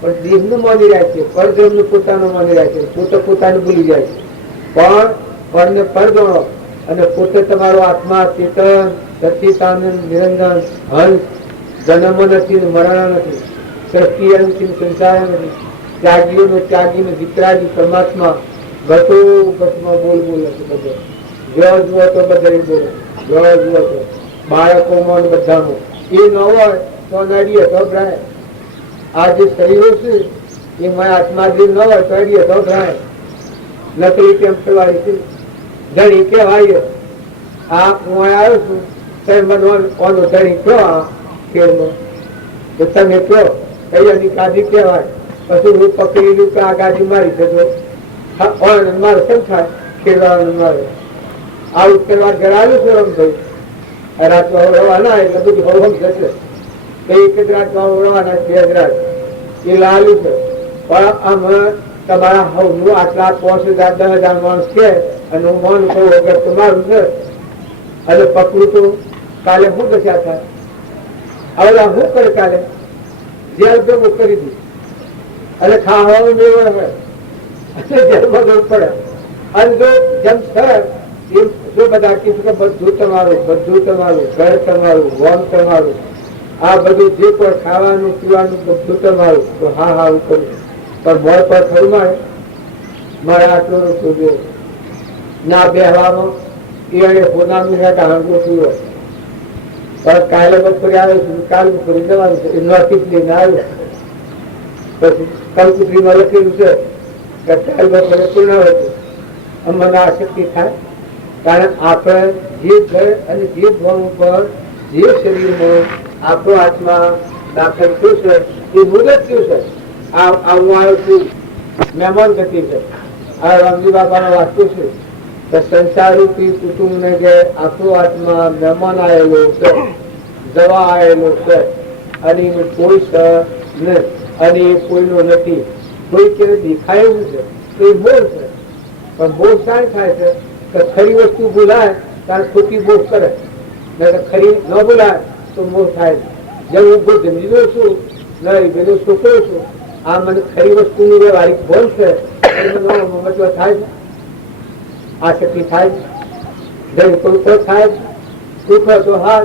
પણ દેહ નું માની રહ્યા છીએ, પરધર્મ નું પોતાનું માની રહ્યા છીએ, પોતે પોતાનું ભૂલી જાય છે. પણ પરને પર ગણો અને પોતે તમારો આત્મા, ચેતન, સચિતાનંદ, નિરંજન, હંસ, જન્મ નથી, મરણ નથી, સૃષ્ટિ નથી, સંસાર નથી, ત્યાગીઓનો ત્યાગીનો વિતરાગી પરમાત્મા ગતો ગતમાં બોલ નથી બધે. જો જુઓ તો બધે બોલે, જો જુઓ તો બાળકોમાં બધાનું એ ન હોય તો નડીએ તો ભ્રાય. આ જે શરીરો છે એમાં આત્માદિન ન હોય તો અડીએ તો ભ્રાય. નકલી કેમ કહેવાય છે? ધણી કહેવાય. આ હું આવ્યો છું કોનો ધણી કયો? આ ખેડમાં તો તમે કયો અહીંયાની ગાદી કહેવાય. પછી હું પકડેલું કે આ ગાદી મારી થતો મારે કેમ થાય? ખેડવાનું મારે આવું કરવા ઘરાલું છે રમભાઈ. રાતમાં રવાના એટલે બધું હવમ થશે. એક જ રાતમાં રવાના 2 રાત એ લાલું છે. પણ આમાં તમારા હવનું આટલા 5,000 10,000 માણસ છે અને હું માનું છું વગર તો મારું છે અને પકડું તો કાલે શું દશા થાય? હવે શું કરે? કાલે જેલ ભેગું કરી દીધું અને ખાવાનું મેળવા હોય અને જેલમાં જવું પડે. અને જો જેમ સર એમ જો બધા કીધું કે બધું તમારું, બધું તમારું, ઘર તમારું, વન તમારું, આ બધું જે કોઈ ખાવાનું પીવાનું બધું તમારું, તો હા હા હું કરું. પણ મોર પર થયું મારે આટલું રૂપિયો ના બેહવામાં એ પોતાનું હંગો પીવો. પણ કાલે બપોરે આવે છે, કાલ બપોરે જવાનું છે, એ નોટિસ લઈને આવ્યો. પછી કલકુત્રીમાં લખેલું છે કે કાલ બપોરે પૂર્ણ હતું. અમને આ શક્તિ થાય કારણ આપણે જે ઘર અને જે ભણ ઉપર જે શરીરમાં આપણો આત્મા દાખલ થયો છે એ મુદત થયું છે. આ હું આવ્યો છું મહેમાન ગતિ છે. આ રામજી બાબાનો વાસ્તુ છે કે સંસારરૂપી કુટુંબને જે આપણો આત્મા મહેમાન આવેલો છે, જવા આવેલો છે અને એનું કોઈ છે નહીં અને એ કોઈનો નથી. કોઈ કે દેખાય એવું છે એ બોલ છે, પણ બોલ શાણ થાય છે કે ખરી વસ્તુ બોલાય ત્યારે ખોટી બોલ કરે, ખરી ન બોલાય તો મોહ થાય. જેમ હું કોઈ જમીનો છું નહીં બેનો છોકરો છું, આ મને ખરી વસ્તુની જે વારી બોલ છે મહત્વ થાય છે, આસક્તિ થાય છે, જય કોઈ તો થાય છે, સુખ તો હાલ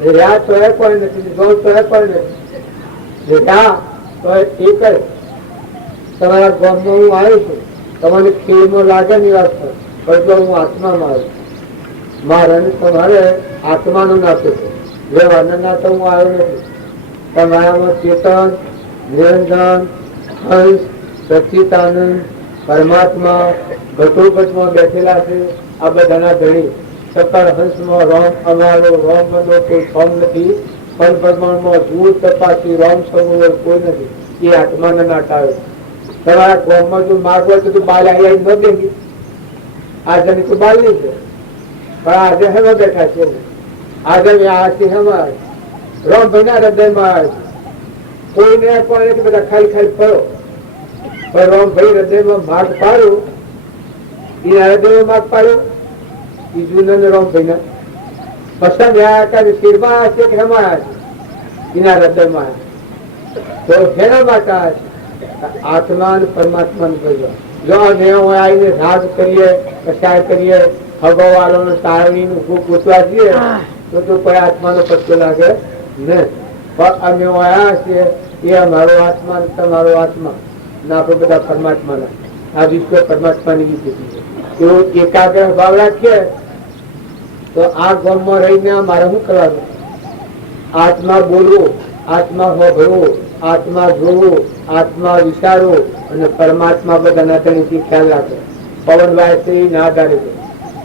રહ્યા તો એ પણ નથી, ગૌ તો એ પણ નથી, રહ્યા તો એક જ. તમારા ગામમાં હું આવ્યો છું, તમારે ખેડમાં લાગે ની વાત છે, પણ હું આત્મામાં આવ્યો છું. મારે તમારે આત્માનો નાતો છે, વ્યવહારના નાતો હું આવ્યો નથી. તમારામાં ચેતન, નિરંજન, હંસ, સચ્ચિદાનંદ, પરમાત્મા ઘટોઘટમાં બેઠેલા છે. આ બધાના ધણી સકળ હંસમાં રોમ અમારો રોમ બધો કોઈ ફોર્મ નથી, પણ પ્રમાણમાં જૂથ તપાસી રોમ સરોવર કોઈ નથી. એ આત્માના નાટા આવે. તમારા ગામમાં જો માર્ગ હોય તો બાલ આવી ન દેખી, આજે તો બાલ નહીં છે, પણ આજે હેમાં બેઠા છે. આજે આ છે હેમાં રોમ ભાઈના હૃદયમાં આવે છે. કોઈને પણ બધા ખાલી ખાલી ફરો, પણ રોમ ભાઈ હૃદયમાં માર્ગ પાડ્યો, એના હૃદયમાં માર્ગ પાડ્યો, બીજું રોમ ભાઈ પસંદ શિરમાં છે કે હેમાં આવે છે, એના હૃદયમાં તો શેના માટે આવે છે? આત્મા અને પરમાત્મા જો આવીને રાગ કરીએ, કસાય કરીએ, ભગવાન તારણી નું ભૂખ પૂછવા જઈએ તો કોઈ આત્માનો પત્તો લાગે નહીં. પણ અમે આવ્યા છીએ એ અમારો આત્મા તમારો આત્મા ને આપણે બધા પરમાત્માના. આ વિશ્વ પરમાત્માની વિભૂતિ છે. એવો એકાગ્ર ભાવ રાખીએ તો આ ગામમાં રહીને મારે શું કરવાનું? આત્મા બોલવો, આત્મા હોભળવો, આત્મા જોવો, આત્મા વિચારો અને પરમાત્મા બધાના તેની ખ્યાલ રાખે. પવન વાય છે એના આધારે છે,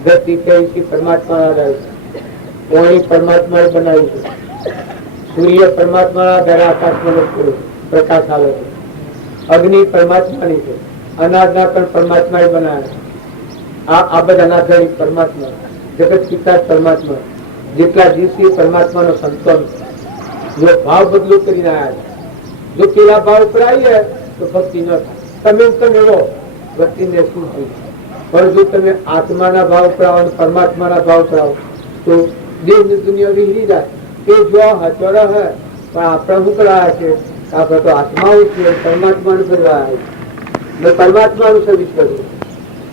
ગતિ છે પરમાત્મા આધારે છે, પાણી પરમાત્માએ બનાવ્યું છે, સૂર્ય પરમાત્માના આધારે આકાશમાં પ્રકાશ આવે છે, અગ્નિ પરમાત્માની છે, અનાજના પણ પરમાત્માએ બનાવ્યા. આ બધાના આધારે પરમાત્મા, જગત પિતા પરમાત્મા, જેટલા દિવસે પરમાત્માનો સંતોન જો ભાવ બદલો કરીને આવ્યા છે. જો પેલા ભાવ ઉપર આવીએ તો ભક્તિ ન થાય. તમે રહો ભક્તિને શું થયું? પણ જો તમે આત્માના ભાવ ઉપર આવો, પરમાત્માના ભાવ ઉપર આવો તો દેહની દુનિયા વિહરી જાય. એ જો હચો રહે પણ આપણે શું કરાયા છે? આપણે તો આત્માઓ છીએ, પરમાત્માનું કરવા આવે, પરમાત્માનું સર્વિસ કરવું.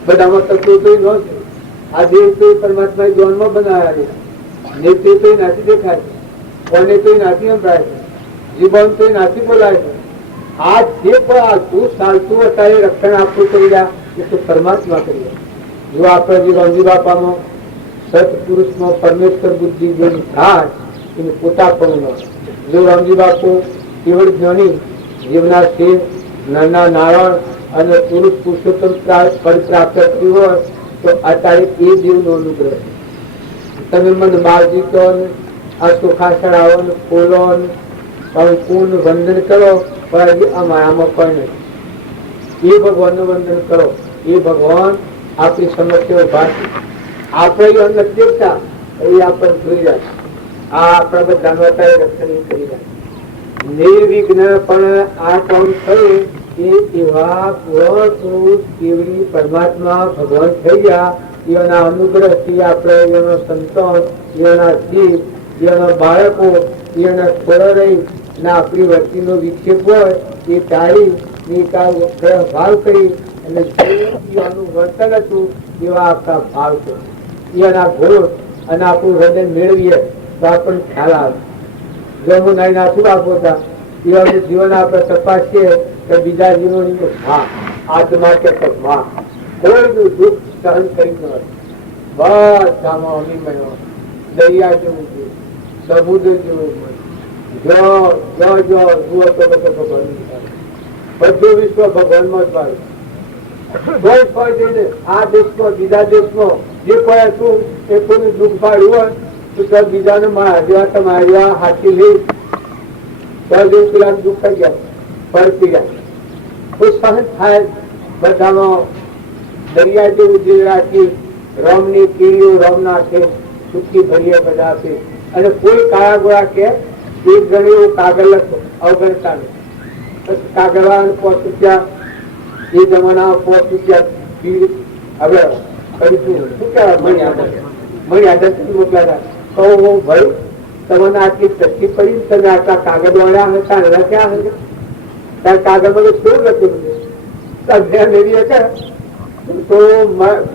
બધામાં તત્વો તો ન છે. આ દેહ તો પરમાત્મા જીવનમાં બનાવ્યા છે, નેત્ય તો નાથી દેખાય છે, કોને તો નાથી સંભળાય છે, જીવન તો નાથી બોલાય છે. આ જે પણ આવતું ચાલતું અત્યારે રક્ષણ આપવું કરી રહ્યા એ તો પરમાત્મા કરી રહ્યા. જો આપણે જે રામજી બાપામાં સત્પુરુષમાં પરમેશ્વર બુદ્ધિ જેમ થાય એને પોતા પણ જો રામજી બાપુ કેવળ જ્ઞાની જીવના શિવ, નાના નારાયણ અને પુરુષ પુરુષોત્તમ પદ પ્રાપ્ત કર્યું હોય તો અત્યારે એ દેવનો અનુગ્રહ. તમે મને બાળજીતો આ ચોખા ચડાવો ને ફૂલો કંકુન વંદન કરો, પણ આ માયામાં કોઈ નથી. એ ભગવાનનું વંદન કરો. એ ભગવાન આપણી સમસ્યા ઉભા છે. આપણે નથી દેખતા એ આપણને જોઈ રહ્યા છે. આ આપણા બધાનો અત્યારે રક્ષણ કરી રહ્યા. નિર્વિઘ્ન પણ આ કામ થયું એ એવા પૂર્ણ પુરુષ કેવડી પરમાત્મા ભગવાન થઈ ગયા. એના અનુગ્રહ થી આપણે એનો સંતાન, એના જીવ, એના બાળકો, એના થોડા રહી આપણી વર્તીનો વિક્ષેપ હોય એ ટાળી ભાવ કરી અને જેનું વર્તન હતું એવા આપણા ભાવ છે. એના ગુણ અને આપણું હૃદય મેળવીએ તો આપણને ખ્યાલ આવે. જો હું નહીં નાથું આપોતા એવાનું જીવન આપણે તપાસીએ કે બીજા જીવનની હા આત્મા કે હા કોઈનું દુઃખ સહન કરી ન બધામાં અમીમય દરિયા જેવું છે, સમુદ્ર જેવું બધું વિશ્વ ભગવાનમાં જ પાડે. કોઈ કોઈ જઈને આ દેશમાં બીજા દેશમાં જે કોઈ હતું એ કોઈનું દુઃખ પાડ્યું હોય તો સર બીજાને માર્યા તમાર્યા હાથી લઈ તો પેલા દુઃખ થઈ ગયા ફરતી ગયા કોઈ સહન થાય બધાનો દરિયા જેવું જે રાખી રમની કીડીઓ રમ નાખે સુખી ભરીએ બધા આપે અને કોઈ કાળા ગોળા કે એક ગણી એવું કાગળ લખો અવગણતા નહીં પછી કાગળ વાળાને 5 રૂપિયા એ જમાનામાં 5 રૂપિયા હવે કરીશું શું કહેવાય મણી આદર મોકલાતા કહો ભાઈ તમને આટલી તકલીફ પડી તમે આટલા કાગળ વાળા હતા ક્યાં હતા ત્યારે કાગળમાં તો શું લખ્યું મેળવી હતા તો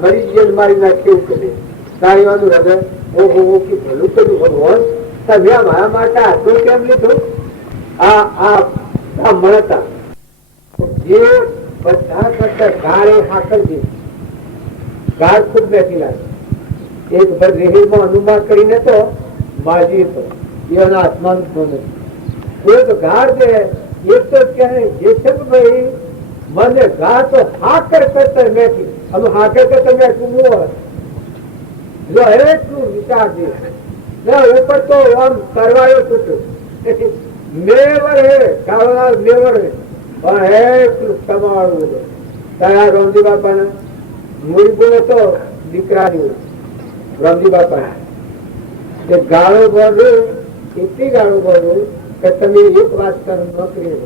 મરી જેલ મારી નાખે એવું કરે તાળીવાનું હૃદય ઓહો કે ભલું કર્યું ભગવાન તમે મારા માટે આટલું કેમ લીધું આ મળતા જે બધા કરતા ગાળ એ હાકરજી ગાળ ખુબ બેઠી લાગે એક ભર રેહીમાં અનુમાન કરીને તો માજી તો એના આત્માનું ફોન કોઈ ગાળ દે એક તો કહે જેસકભાઈ મને ગા તો હાકર કરતા બેઠી અમે હાકર કરતા બેઠું જો એટલું વિચારજે ઉપર તો આમ કરવાયો તૂટ્યો મેવર હે ગાળનાર મેવર હે પણ એટલું સમાળવું તારા રોમજી બાપાને મૂળ બોલે તો દીકરાની રોમજી બાપા એ ગાળો બોલું એટલી ગાળો બોલું કે તમે એક વાત કરો નોકરી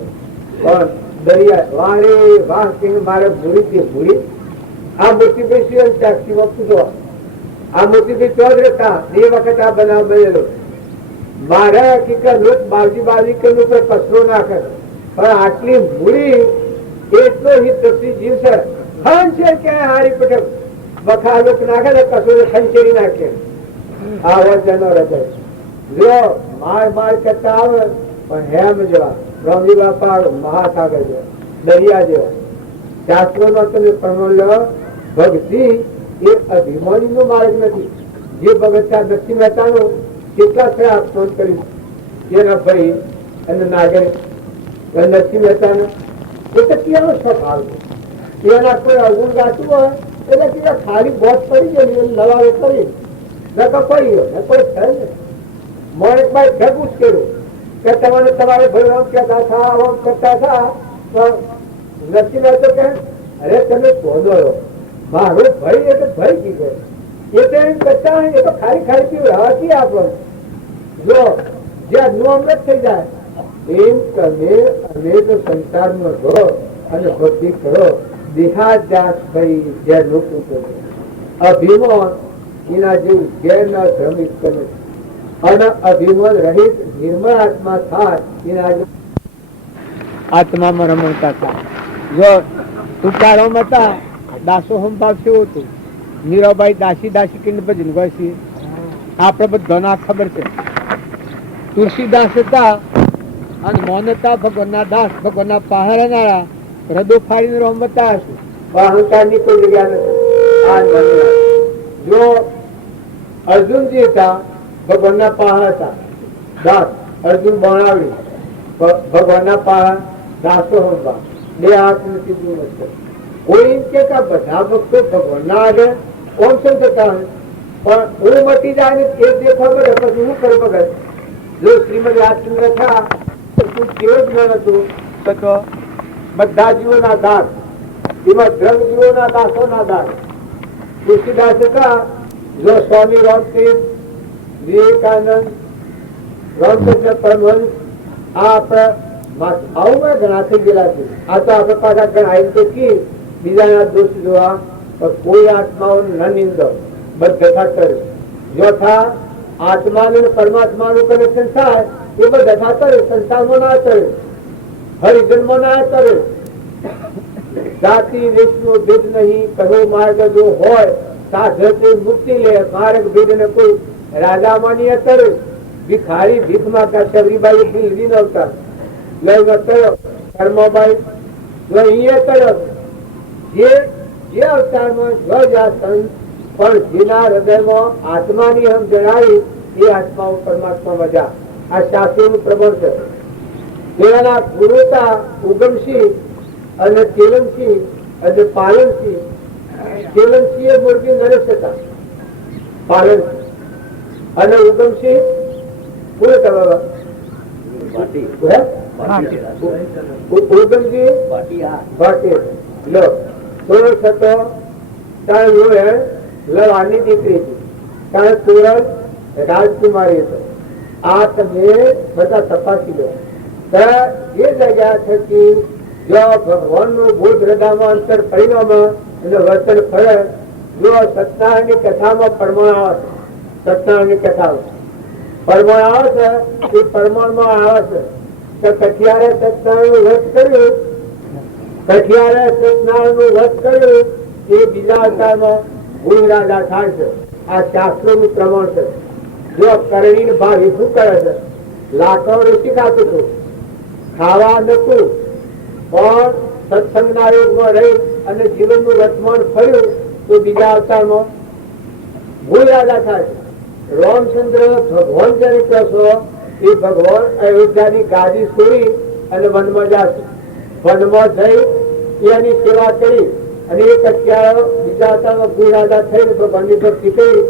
પણ દરિયા વારે વાહ કે મારે ભૂરી થી ભૂરી આ મોટી ટેક્સી વખત આ મોટી ચોધ રહેતા એ વખત આ બનાવ બનેલો મારા હકીકત રોજ બાજી કે કોઈ કચરો નાખે પણ આટલી ભૂરી એટલો હિત તૃપ્તિ જીવ છે ખન છે કે હારી પટક બખા લોક નાખે ને કચરો ખંચેરી નાખે આ વજનો હૃદય જો માર કરતા આવે પણ હેમ જેવા રોમજી બાપા મહાસાગર જેવા દરિયા જેવા શાસ્ત્રોમાં તમે પ્રમાણ ભક્તિ એ અભિમાની નો માર્ગ નથી જે ભગત નરસિંહ મહેતાનો કેટલા થયા ફોન કર્યું એના ભાઈ અને નાગર નરસિંહ મહેતાનો એ તો કેવો સ્વભાવ છે એના કોઈ અવગુણ ગાતું હોય એટલે કે ખાલી બોટ પડી ગયેલી લવાવે કરી નકા પડી ગયો કોઈ થાય ને મોણેક ભાઈ ભેગું જ કર્યું કે તમારે તમારે ભગવાન કહેતા હતા આમ કરતા હતા નરસિંહ મહેતા કહે અરે તમે કોનો મારો ભાઈ એ તો ભાઈ કીધો એ તો એમ કરતા એ તો ખાલી ખાલી પીવું રાવાથી આપણને જો જ્યાં નું અમૃત થઈ જાય એમ તમે અમે તો સંસારમાં રહો અને ભક્તિ કરો દેહાદ્યાસ ભાઈ જ્યાં લોકો અભિમાન એના જેવું ઘેર ના ભ્રમિત કરે અને અભિમાન રહિત નિર્મળ આત્મા થાય એના આત્મામાં રમણતા થાય જો તુકારોમાં હતા દાસો હમભાવ કેવું હતું મીરાબાઈ દાસી કરીને ભજન ગોસી આપણે બધાને ખબર છે તુલસીદાસ હતા અને મૌન હતા ભગવાનના દાસ ભગવાનના પહાડનારા હૃદય ફાડીને રોમતા હશે અહંકારની કોઈ જગ્યા નથી જો અર્જુનજી હતા ભગવાનના પહાડ હતા દાસ અર્જુન બનાવડી ભગવાનના પહાડ દાસો હમભાવ બે હાથ નથી દૂર છે કોઈ એમ કે બધા ભક્તો ભગવાનના આગળ કોણ છે થતા પણ હું મટી જાય ને એ દેખાવ પછી હું કરું ભગત જો શ્રીમદ રાજચંદ્ર થા તો તું કેવો જ્ઞાન હતું તો બધા જીવોના દાસ એમાં દ્રવ જીવોના દાસોના દાસ તુલસીદાસ હતા જો સ્વામી રામતીર્થ વિવેકાનંદ રામકૃષ્ણ પરમહંસ આ આપણા આવું ઘણા થઈ ગયેલા છે આ તો આપણે પાછા ઘણા તો કી બીજાના દોષ જોવા કોઈ આત્માઓ ન નિંદો બધા કરે જોથા આત્માનું પરમાત્માનું કનેક્શન થાય એ બધા કરે સંસારમાં ના કરે હરિજન્મમાં ના કરે જાતિ વેશનો ભેદ નહીં કહો માર્ગ જો હોય સાધતે મુક્તિ લે માર્ગ ભેદ ને કોઈ રાજા માની કરે ભિખારી ભીખ માંગતા શબરીબાઈ દિલ્હી નવતા લઈને કર્યો કર્મબાઈ અહીંયા કર્યો જે અવતારમાં પણ જેના હૃદયમાં આત્માની હમ જણાવી એ આત્માઓ પરમાત્મા મજા આ શાસ્ત્રોનું પ્રબળ છે તેના ગુરુતા ઉગમસિંહ અને તેલમસિંહ અને પાલનસિંહ તેલમસિંહ એ મૂર્તિ નરેશ હતા પાલન અને ઉગમસિંહ પૂરે કરવા ઉગમસિંહ ભાટિયા લો થોડો થતો તારે લવાની દીકરી હતી તારે સુરત રાજકુમારી હતો. આ તમે બધા તપાસી લો. એ જગ્યા થકી જો ભગવાનનું ભૂત હૃદયમાં અંતર પરિણામ અને વર્તન ફળે. જો સત્યનારાયણની કથામાં પરમાણ આવે છે, સત્યનારાયણની કથામાં પરમાણ આવે છે, એ પરમાણમાં આવે છે તો કઠિયારે સત્યનારાયણનું વ્રત કર્યું, કઠિયારે સત્યનારાયણનું વ્રત કર્યું એ બીજા અવતારમાં ભૂલ રાજા થાય છે. આ શાસ્ત્રોનું પ્રમાણ છે. જો કરણી ભાવ શું કરે છે, લાકડું શીખાતું હતું, ખાવા નતું પણ સત્સંગના યોગમાં રહી અને જીવનનું વર્તમાન ફર્યું તો બીજા અવતારમાં ભૂલ રાજા થાય છે. રામચંદ્ર ભગવાન જેને કહો છો એ ભગવાન અયોધ્યાની ગાદી છોડી અને વનમાં જશે. વનમાં જઈ એની સેવા કરી અને એ કઠિયારો બીજા અવતારમાં ભૂલ રાજા થઈને ભગવાનની ભક્તિ કરી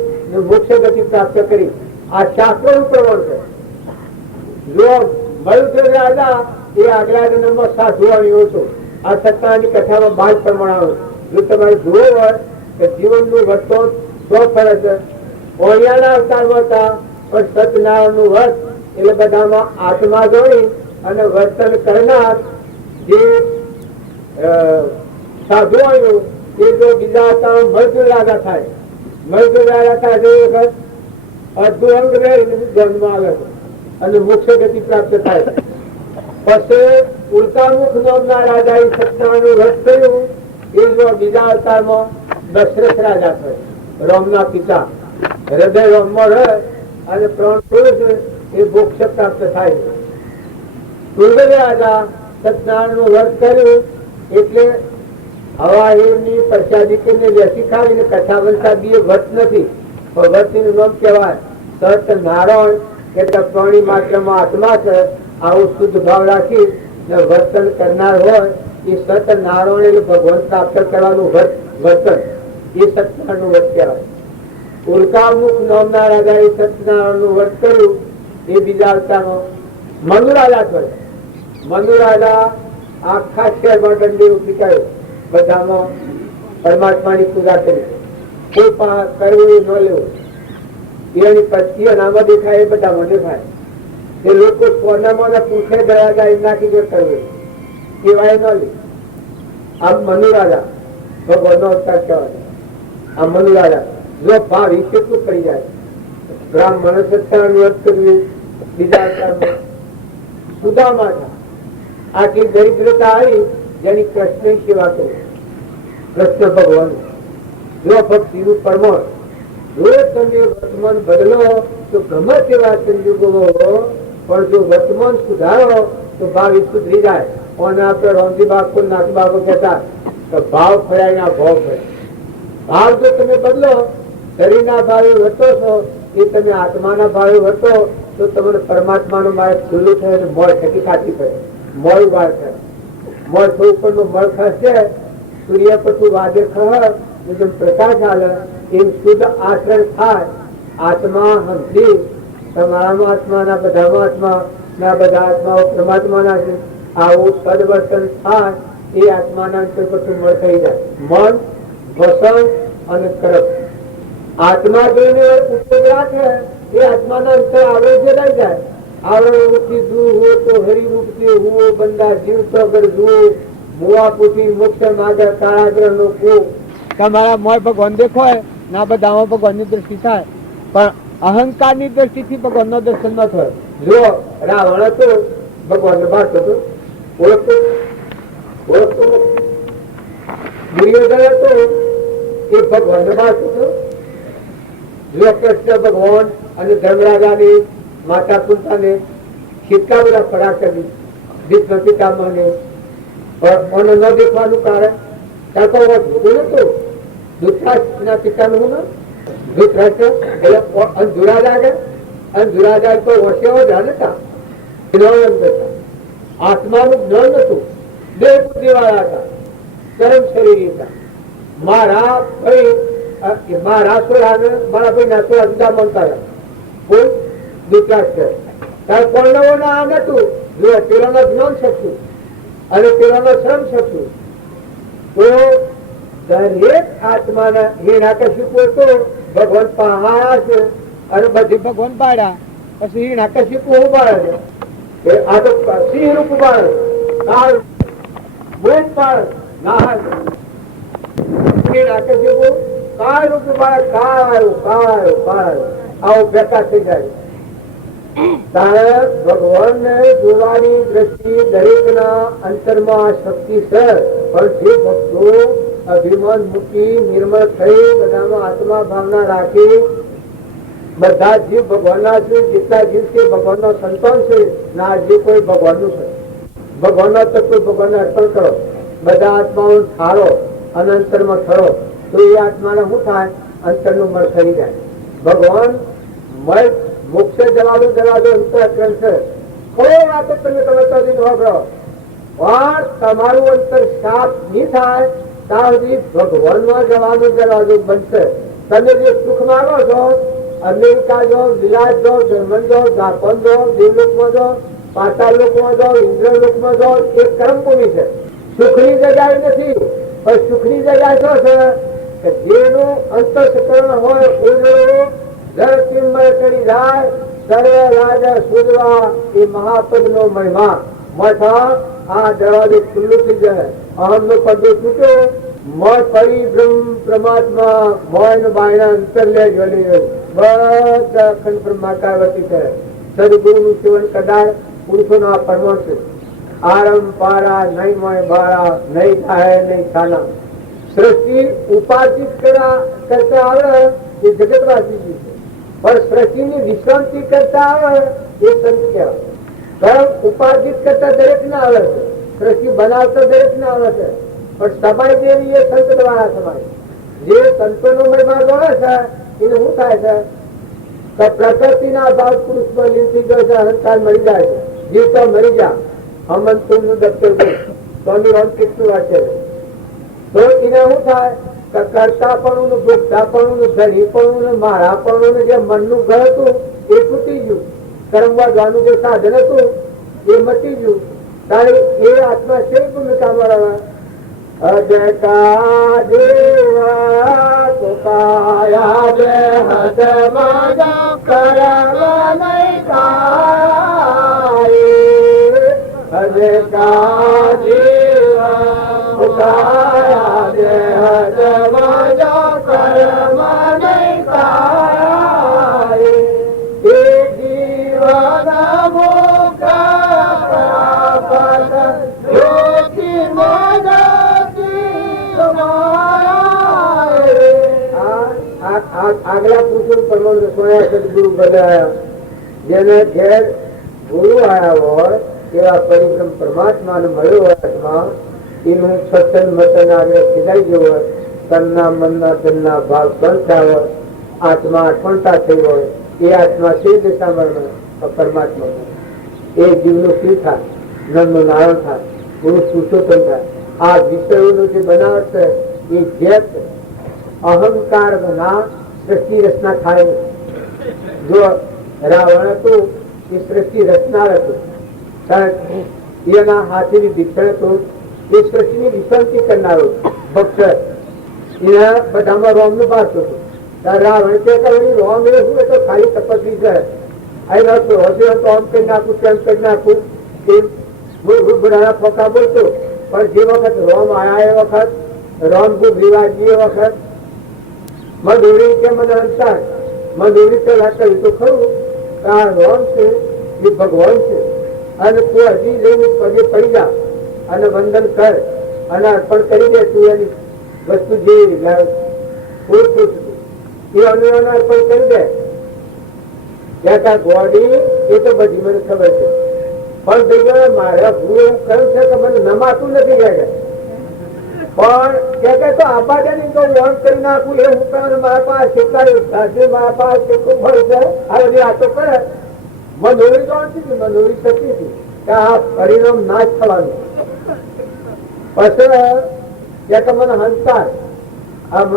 મોક્ષ ગતિ પ્રાપ્ત કરી. આ શાસ્ત્રોનું પ્રમાણ છે. જો મયુર રાજા એ આગલા જન્મમાં સાધુ આવ્યો હતો. આ સત્તાની કથામાં બાદ પ્રમાણ આવે. જો તમારે જોવો હોય કે જીવનનું વર્તન સ્વ ફરે છે. ઓળિયાના અવતારમાં હતા પણ સત્યનારાયણનું વર્ત એટલે બધામાં આત્મા જોડી અને વર્તન કરનાર જે સાધુ આવ્યું એ જો બીજા અવતારમાં મજદૂર રાજા થાય, મજદૂર રાજા થાય તો વખત અડધું અંગ જન્મ આવે છે અને મોક્ષ ગતિ પ્રાપ્ત થાય. પછી ઉલ્કામુખ નામના રાજા એ સત્યનારાયણનું વ્રત કર્યું એ જો બીજા અવતારમાં દશરથ રાજા થાય, રામના પિતા. હૃદય રામમાં રહે અને પ્રાણ પુરુષ એ મોક્ષ પ્રાપ્ત થાય. સુરગર રાજા સત્યનારાયણનું વ્રત કર્યું એટલે હવાહીરની પ્રસાદી કરીને બેસી ખાવીને કથા બનતા બી વ્રત નથી પણ વ્રતનું નામ કહેવાય સત્યનારાયણ. એટલે પ્રાણી માત્રમાં આત્મા છે. આવું શુદ્ધ ભાવ રાખી વર્તન કરનાર હોય એ સત્યનારાયણ એટલે ભગવાન પ્રાપ્ત કરવાનું વર્તન એ સત્યનારાયણનું વ્રત કહેવાય. ઉલ્કામુખ નામના રાજા એ સત્યનારાયણનું વ્રત કર્યું એ બીજા અવતારમાં મનુ રાજા થયો. મનુ રાજા આખા શહેરમાં દંડી ઉભી કર્યો, બધામાં પરમાત્માની પૂજા કરી. કોઈ કરવું એ ન લેવું એની પત્નીઓ નામાં દેખાય એ બધા મને થાય. એ લોકો સોનામાં પૂછે ગયા જાય એમના કીધું કરવું એવાય ન લે. આમ મનુ રાજા ભગવાનનો અવતાર કહેવાય. આ મનુ રાજા જો ભાવ કેટલું પડી જાય. બ્રાહ્મણ સત્તાનું વ્રત કર્યું બીજા અવતારમાં. સુદામા આટલી દરિદ્રતા આવી જેની કૃષ્ણ સેવા કરી. કૃષ્ણ ભગવાન જો ભક્તિનું પ્રમાણ જો તમે વર્તમાન બદલો તો ગમે તેવા સંજોગો પણ જો વર્તમાન સુધારો તો ભાવ સુધરી જાય. અને આપણે રોમજી બાપુ નાથ બાપુ કહેતા તો ભાવ ફળાય ના ભાવ ફળાય. ભાવ જો તમે બદલો, શરીરના ભાવે વર્તો છો એ તમે આત્માના ભાવે વર્તો તો તમને પરમાત્માનું માર્ગ ખુલ્લું થાય અને મોળ થકી સાચી પડે. મોળ વાર થાય, મોળ ઉપરનું મળ ખસે, સૂર્ય પછી વાદે ખહ પ્રકાશ હાલે એમ શુદ્ધ આચરણ થાય. આત્મા સમજી તમારામાં આત્માના બધામાં આત્મા ના બધા આત્માઓ પરમાત્માના છે. આવું સદવર્તન થાય એ આત્માના અંતર પછી મળ થઈ જાય. મન, વસન અને કરપ આત્મા જોઈને ઉપયોગ રાખે એ આત્માના અંતર આવડે જે રહી જાય. આવડે રૂપથી દૂર હો તો હરિરૂપથી હુઓ બંદા જીવતો અગર જુઓ મુવા પૂછી મોક્ષ માગે કાળાગ્રહ નો કુ. તમારા મોય ભગવાન દેખાય ના બધામાં ભગવાનની દ્રષ્ટિ થાય પણ અહંકારની દ્રષ્ટિથી ભગવાનનો દર્શન ન થાય. જો રાવણ હતો ભગવાનને બાળતો હતો, ઓળખતો દુર્યોધન હતો એ ભગવાનને બાળતો હતો. જો કૃષ્ણ ભગવાન અને ધર્મરાજાની માતા કુંતાને કેટલા બધા ફરાક કરી ભીષ્મ પિતામહને ન દેખવાનું કારણ ધૃતરાષ્ટ્રના પિતાનું હું ધૃતરાષ્ટ્ર એટલે અંધુરાજા તો હોશિયારો જ હતા. આત્માનું જ્ઞાન નતું, દેહ બુદ્ધિ વાળા હતા, ચરમ શરીર હતા. મારા ભાઈ મારા સોળા ને મારા ભાઈ ના સોળા જુદા માનતા હતા. કોઈ વિકાસ છે તાર કોણવો ના આ નતું જો પેલાનો જ્ઞાન શકશું અને પેલાનો શ્રમ શકશું તો દરેક આત્માના હિરણાકશિપુ તો ભગવાન પહાયા છે અને બધી ભગવાન પાડ્યા પછી હિરણાકશિપુ ઉભાડે છે આ તો સિંહ રૂપ ઉભાડે કાળ ભૂત પાડે ના હિરણાકશિપુ કાળ રૂપ ઉભાડે કાળ આવો બેકાર થઈ જાય. તારે ભગવાન ને જોવાની દ્રષ્ટિ દરેક ના અંતરમાં શક્તિ છે પણ જે ભક્તો અભિમાન મૂકી નિર્મળ થઈ બધામાં આત્મા ભાવના રાખી બધા જીવ ભગવાનના છે જેટલા જીવ છે ભગવાનનો સંતાન છે ના જે કોઈ ભગવાનનું છે ભગવાનનો તત્વ ભગવાનને અર્પણ કરો બધા આત્માઓ ઠારો અને અંતરમાં ઠરો તો એ આત્માને શું થાય અંતરનું મળ થઈ જાય. ભગવાન મળ મોક્ષ જવાનો દરવાજો અંતઃકરણ છે. કોઈ વાતો તમે વાપરો પણ તમારું અંતર સાફ નહીં થાય ત્યાં સુધી ભગવાનમાં જવાનો દરવાજો બનશે. તમે જે સુખ માંગો છો અમેરિકા જાઓ વિલાસ જાઓ જર્મન જાઓ જાપાન જાઓ દેવલોકમાં જાઓ પાતાળ લોકમાં જાઓ ઇન્દ્રલોકમાં જાઓ એ કર્મભૂમિ છે. સુખની જગ્યાએ નથી પણ સુખની જગ્યા શું છે કે જેનું અંતઃકરણ હોય ઉજળું જળ ચિન્મય કરી જાય સર્વ રાજ સુધવા એ મહાપદ નો મહિમા મઠા આ દરવાજો ખુલ્લું થઈ જાય. અહમ નો પદ તૂટ્યો મઠ ફરી બ્રહ્મ પરમાત્મા મોય બાયણા અંતરલે જોડી બધા અખંડ બ્રહ્માકારવતી છે. સદગુરુનું સેવન કરનાર પુરુષોના પરમાણ છે. આરમ પારા નહીં મોય બારા નહીં થાય નહીં ખાના સૃષ્ટિ ઉપાર્જિત કરતા આવે એ જગતવાસી છે પણ સૃષ્ટિની વિશ્રાંતિ કરતા આવે એ સંત કહેવાય. ધર્મ ઉપાર્જિત કરતા દરેક ના આવે છે સૃષ્ટિ બનાવતા દરેક ના આવે છે પણ સમાય જેવી એ સંત દ્વારા સમાય. જે સંતોનો મહિમા ગણે છે એને શું થાય છે કે પ્રકૃતિના ભાવ પુરુષમાં લીન થઈ ગયો છે અહંકાર મરી જાય છે જીવતા મરી જા હમંતનું દફતર સ્વામી રામકૃષ્ણ વાંચે છે તો એને શું થાય કરતાપણું ભોગતાપણું ધણીપણું મારાપણું જે મનનું ઘર હતું એ તૂટી ગયું. કરમવા જવાનું જે સાધન હતું એ મટી ગયું. તારે એ આત્મા છે ભૂમિકામાં રહે અજકા દેવા તો કાયા જે હદમાં કરવા નહીં કાય અજકા દેવા કાયા જે હદમાં કરવા નહીં કાય એ જીવના મુકા પ્રાપત આગલા પુરુષો પરમ રસોયા સદગુરુ બનાયા જેને ઘેર ગુરુ આવ્યા હોય એવા પરિશ્રમ પરમાત્મા ને મળ્યો હોય આત્મા એનું સત્સંગ મતન આગળ ખીદાઈ ગયો હોય તનના મનના ધનના ભાવ બંધ થયા હોય આત્મા અર્પણતા થઈ હોય એ આત્મા શી દિશામાં પરમાત્મા એ જીવનું શું થાય નંદનું નારાયણ થાય પુરુષ પુરુષોત્તમ થાય. આ વિષયોનું જે બનાવટ છે એ જેત અહંકાર બના સૃષ્ટિ રચના થાય નહીં. જો રાવણ હતું એ સૃષ્ટિ રચનાર હતું એના હાથીની ભીક્ષણ હતું એ સૃષ્ટિની વિશ્રાંતિ કરનારો ભક્ત એના બધામાં રોમ નું પાસ હતું. રાવણ કે રોમ એ શું તો ખાલી તપસ્વી છે આમ કરી નાખું તેમ કરી નાખું ફોકા બોલતો પણ જે વખત રોમ આયા એ વખત રોમ ખૂબ રિવાજી એ વખત મધુરી કે મને અંતર મધુરી પેલા કહ્યું તો ખરું આ રોમ છે એ ભગવાન છે અને તું હજી લઈને પગે પડી જા અને વંદન કર અને અર્પણ કરી દે તું એની વસ્તુ જે એ અનુયાન અર્પણ કરી દે ત્યાં ગોડી એ તો બધી મને ખબર છે પણ ભાઈ મારા ભૂ એવું કહ્યું છે કે મને નમાતું નથી ગયા પણ કે તો આબાદાની તો વોન કરી નાખું એ હું કહું મારા પાસે કેટલા મારા પાસે કેટલું ફળ છે આ બધી વાતો કરે મનોરી જાણતી હતી મનોરી થતી હતી કે આ પરિણામ નાશ થવાનું પછી કે મને હંકાર આમ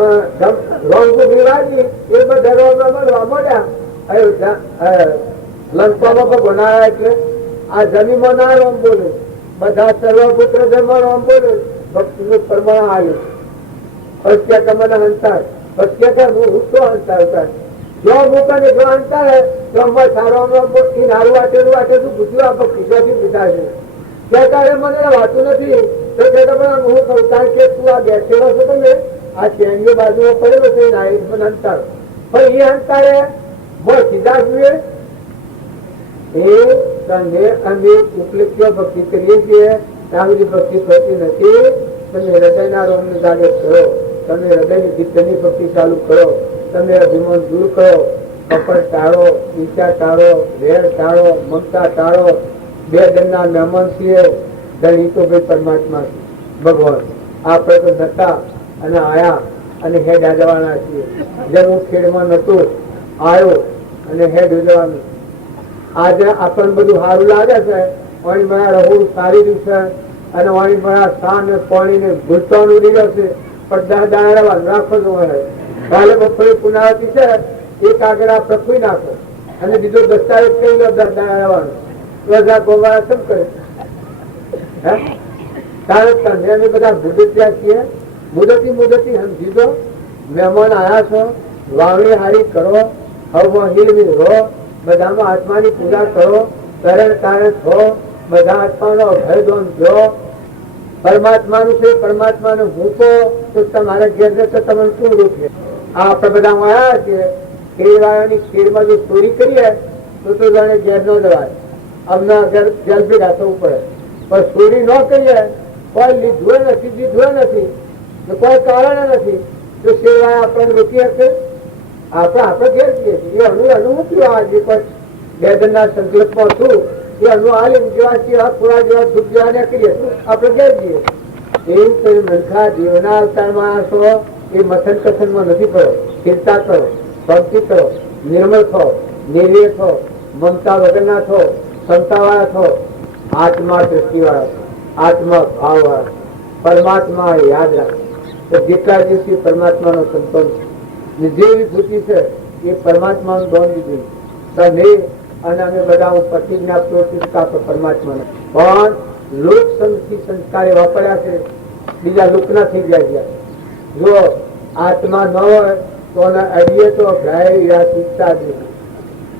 રોંગ વિવાદી એ બધા રોગમાં મળવા મળ્યા. લંકામાં ભગવાન આવ્યા એટલે આ જમીમાં ના રોમ બોલે, બધા સર્વપુત્ર ધર્મ રોમ બોલે, ભક્તિનું પ્રમાણ આવ્યું. અસ્ય કમન હંતાર, અસ્ય કે હું તો હંતાર જો મૂકને જો હંતાર તો અમારે સારો બોલી નારું વાટેલું વાટેલું પૂછ્યું આ ભક્તિ જોથી પીધા છે. ત્યાં તારે મને વાતું નથી તો કે તમે હું કહું કારણ કે તું આ બેઠેલો છો તમે આ ચેનની બાજુમાં પડેલો છે નારી મને હંતાર પણ એ હંતારે સીધા જોઈએ એ તમે અમે ઉપલબ્ધિઓ ભક્તિ કરીએ છીએ ત્યાં સુધી ભક્તિ થતી નથી. તમે હૃદયના રોગને જાગે કરો, તમે હૃદયની ચિત્તની ભક્તિ ચાલુ કરો, તમે અભિમાન દૂર કરો, કપટ ટાળો, ઈચ્છા ટાળો, વેર ટાળો, મમતા ટાળો. બે જણના મહેમાન છીએ, ધણી તો ભાઈ પરમાત્મા છે ભગવાન. આપણે તો નતા અને આયા અને હેડ જવાના છીએ. જેમ હું ખેડમાં નતું આવ્યો અને હેડ જવાનું. આજે આપણને બધું સારું લાગે છે, વાણી મારા રહું સારી રહ્યું છે અને વાણી મારા સા ને પાણી ને ભૂલતાનું રહ્યો છે, પણ દાણા રાખો છો. કાલે બપોરે પુનાવતી છે, એક આગળ આ પ્રકવી નાખો અને બીજો દસ્તાવેજ કરી લો દાણા રહેવાનું. બધા ગોવાળા કેમ કરે? કારણ તમે અમે બધા મુદતિયા છીએ, મુદતી સમજી દો. મહેમાન આવ્યા છો, વાવણી હારી કરો, હવમાં હિલવી રહો, બધામાં આત્માની પૂજા કરો, તરણ તારણ થો, બધા આત્માનો ભયદોન જો. પરમાત્માનું છે, પરમાત્માને મૂકો તો તમારા ઘેર તો તમને શું રૂપ છે? આ આપણે બધા આવ્યા છીએ, કેળવાળાની ખીરમાં જો ચોરી કરીએ તો જાણે ઘેર ન જવાય, અમને જેલ ભેગા થવું પડે. પણ ચોરી ન કરીએ, કોઈ લીધું નથી, કોઈ કારણ નથી, તો સેવાય આપણને રોકી શકે? આપણે ઘેર જઈએ છીએ. અનુ મૂક્યું આજે પણ બે જણના સંકલ્પમાં છું એ અનુ આલિમ જેવા જેવા પૂરા જેવા દુઃખ જેવા ને કરીએ આપણે ઘેર જઈએ. એમ કોઈ મનખા જીવના અવતારમાં આસો એ મથન કથનમાં નથી કરો. ચિંતા કરો, ભક્તિ કરો, નિર્મળ થો, નિર્ભય થો, મમતા વગરના થો, ક્ષમતાવાળા થો, આત્મા દ્રષ્ટિવાળા, આત્મા ભાવવાળા, પરમાત્મા યાદ રાખો. તો જેટલા દિવસે પરમાત્માનો સંતોષ જે વિભૂતિ છે એ પરમાત્માનું દોન દીધું. તમે અને અમે બધા પ્રતિજ્ઞા આપતો પરમાત્માને પણ લોક સંઘથી સંસ્કાર એવા પડ્યા છે, બીજા લોકના થઈ જાય. જો આત્મા ન હોય તો અડીએ તો ભય શિક્ષા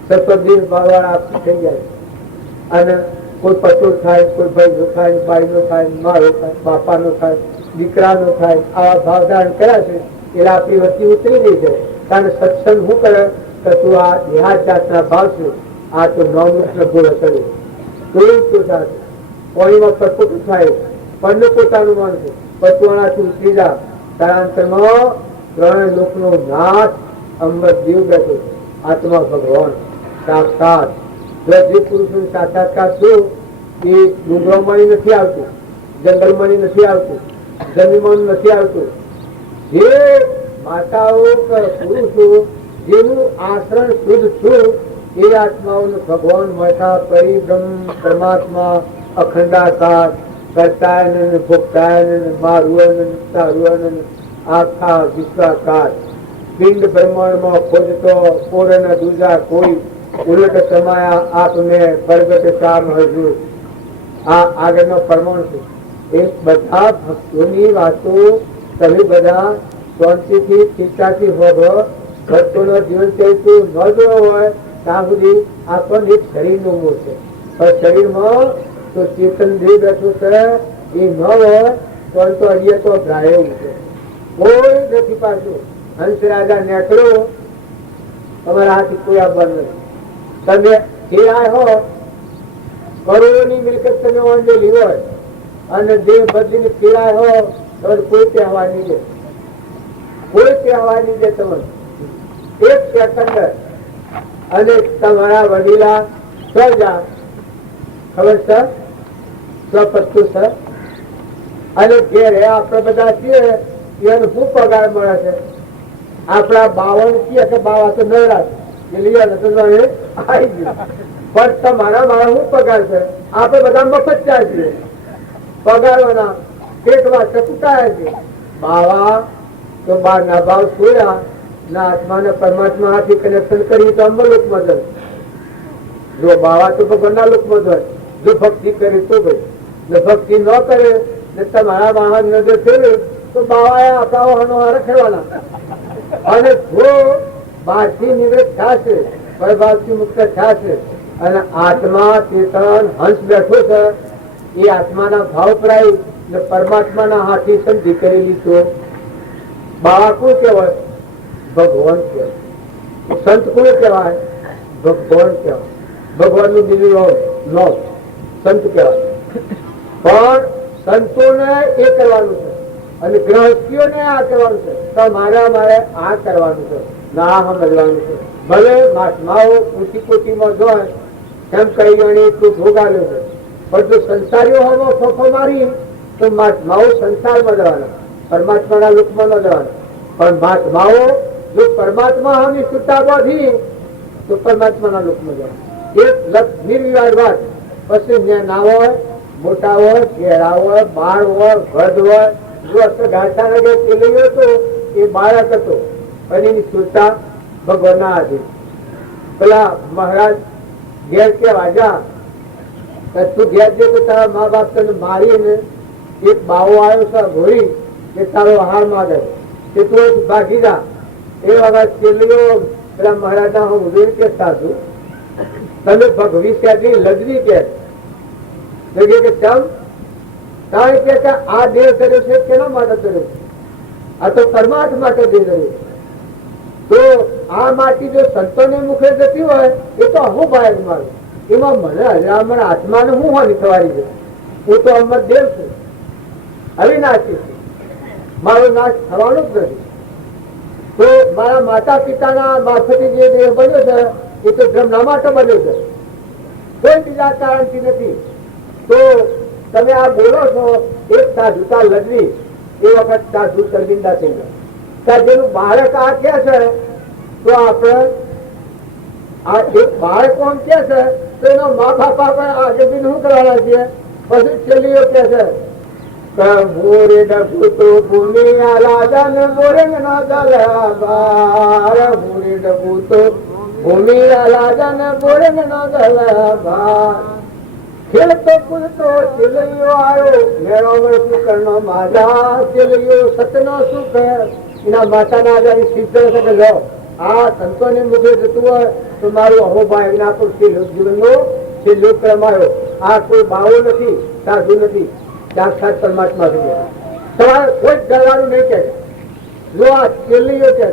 સત્વદીર ભાવવાળા થઈ જાય. અને કોઈ પટો થાય, કોઈ ભાઈ નો થાય, બાઈ નો થાય, મારો થાય, બાપા નો થાય, દીકરા નો થાય, આવા ભાવ ધારણ કર્યા છે એટલે આપણી વચ્ચે ઉતરી ગઈ છે. કારણ સત્સંગ શું કરે કે તું આ દેહાત જાતના ભાવ છે, આ તો નવમુખ ભૂલ કરે તો પાણીમાં પટપટું થાય, પણ પોતાનું મન છે પટવાણાથી ઉતરી જા. તારાંતરમાં ત્રણ લોકનો નાથ અમૃત દેવ બેઠો, આત્મા ભગવાન સાક્ષાત. જે પુરુષો સાક્ષાત્કાર શું એ ડુંગરોમાં નથી આવતું, જંગલમાં નથી આવતું, જમીનમાં નથી આવતું. જે માતાઓ પુરુષો જેનું આચરણ શુદ્ધ છું એ આત્માઓનું ભગવાન મળતા પરિબ્રહ્મ પરમાત્મા અખંડાકાર કરતાયન ભોગતાયન મારુઅન તારુઅન આખા વિશ્વાકાર પિંડ બ્રહ્માંડમાં ખોજતો પૂર્ણ દૂજા કોઈ ઉલટ સમાયા આપને પ્રગટ શામ હજુ. આ આગળનો પરમાણ છે. એ બધા ભક્તોની વાતો તમે બધા શાંતિથી ચિંતાથી હોવો. ભક્તોનો જીવન ચરિત્ર ન જોયો હોય ત્યાં સુધી આપણને એક શરીરનો મોહ છે, પણ શરીરમાં તો ચેતન દેહ બેઠું છે એ ન હોય તો અડીએ તો ભ્રાય એવું છે. કોઈ નથી પાછું. હંસ રાજા નેકળો તમારા હાથ કોઈ આવવાનું નથી. તમે ખેરાય હો, કરોડોની મિલકત તમે ઓંધેલી હોય અને દેહ બદલીને ખેરાય હો તો કોઈ તહેવાર નહીં દે, કોઈ તહેવાર નહીં દે તમને. એક સેકન્ડ અને તમારા વડીલા સજા ખબર સર સ્વપત્તુ સર અને ઘેરે આપણે બધા છીએ એને શું પગાર મળે છે? આપણા 52 છીએ કે બાવા તો નવરા એ લીધા તો આવી ગયું. પણ તમારા મારા શું પગાર છે? આપણે બધા મફત ચાલ છીએ, પગારોના પેટમાં ચકુટાયા છે. બાવા તો બાર ના ભાવ સોયા ના આત્માને પરમાત્મા હાથી કનેક્શન કરી તો અમરલોકમાં જાય. જો બાવા તો ભગવાનના લોકમાં જાય. જો ભક્તિ કરે તો ભાઈ, જો ભક્તિ ન કરે ને તમારા વાહન નજર ફેરવે તો બાવા આપણા વાહનો રખડવાના. અને જો બહારથી નિવૃત્ત થશે, પરભાવથી મુક્ત થશે અને આત્મા ચેતન હંસ બેઠો છે, એ આત્માના ભાવ પ્રાય ને પરમાત્માના હાથી સંધિ કરેલી તો બાવા કોણ કહેવાય? ભગવાન કહેવાય. સંત કોણ કહેવાય? ભગવાન કહેવાય. ભગવાન નું દિલ્હી નો સંત કહેવાય. પણ સંતોને એ કરવાનું છે અને ગૃહસ્થીઓને આ કરવાનું છે. મારે આ કરવાનું છે, ના સમજવાનું છે. ભલે મહાત્માઓ ઊંચી કોટીમાં જોય એમ કહી ગણી એટલું ભોગાવ્યું છે, પણ જો સંસારીઓ હોવો ફોફો મારી તો મહાત્માઓ સંસારમાં જવાના, પરમાત્માના લોકમાં ન જવાના. પણ મહાત્માઓ જો પરમાત્મા હમી છૂટા બાંધી તો પરમાત્માના લોકમાં જવાના. એક નિર્વિવાદ વાત. પછી ના હોય, મોટા હોય, ઘેરા હોય, બાળ હોય, વધ હોય. જો ઘાટા લગે પેલી હતો એ બાળક હતો અને એની સુરતા ભગવાનના આધીન. પેલા મહારાજ ઘેર કે વાજા તું ઘેર જે તો તારા મા બાપ તને મારીને એક બાવો આવ્યો છે ઘોડી કે તારો હાર માગે કે તું ભાગી જા. એ વખત પેલીઓ પેલા મહારાજના હું ઉદય કે સાધુ તમે ભગવી સેટી લજવી કે ચમ કારણ કે આ દેહ કર્યો છે કેના માટે કર્યો છે? આ તો પરમાત્મા માટે દેહ કર્યો. તો આ માટી જો સંતોને મુખે જતી હોય એ તો હું ભાઈ મારું, એમાં મને હજામણ આત્માને હું હોની થવાની છે. હું તો અમર દેવ છું, અવિનાશી છું, મારો નાશ થવાનો જ નથી. તો મારા માતા પિતાના મારફતે જે દેહ બન્યો છે એ તો બ્રહ્મના માટે બન્યો છે, કોઈ બીજા કારણથી નથી. તો તમે આ બોલો છો એક સાધુતા લગવી, એ વખત સાધુ શર્મિંદા થઈ ગયા. જેનું બાળક આ કે છે તો આપણે આ એક બાળક કોણ કે છે તો એનો મા બાપ આપણે આજે બી શું કરવાના છીએ? પછી છેલ્લીઓ કે છે મોરે ડબુ તો ભૂમિ રાજા ને મોરે ના દલબાર, મોરે ડબુ તો ભૂમિ રાજા ને મોરે ના દલબાર. ખેલતો કૂદતો ચેલૈયો આવ્યો, મેળો શુકર નો માજા ચેલૈયો સતનો સુખ. એના માતાના આધારે સિદ્ધ છે લો આ સંતોને મુખે જતું હોય તો મારું અહોભાઈ વિનાપુર જીવનનો છેલ્લો ક્રમ આવ્યો. આ કોઈ બાવો નથી, સાધુ નથી, સાક્ષાત પરમાત્મા થઈ ગયા. તમારે કોઈ ડરવાનું નહીં કે જો આ ચેલૈયો કે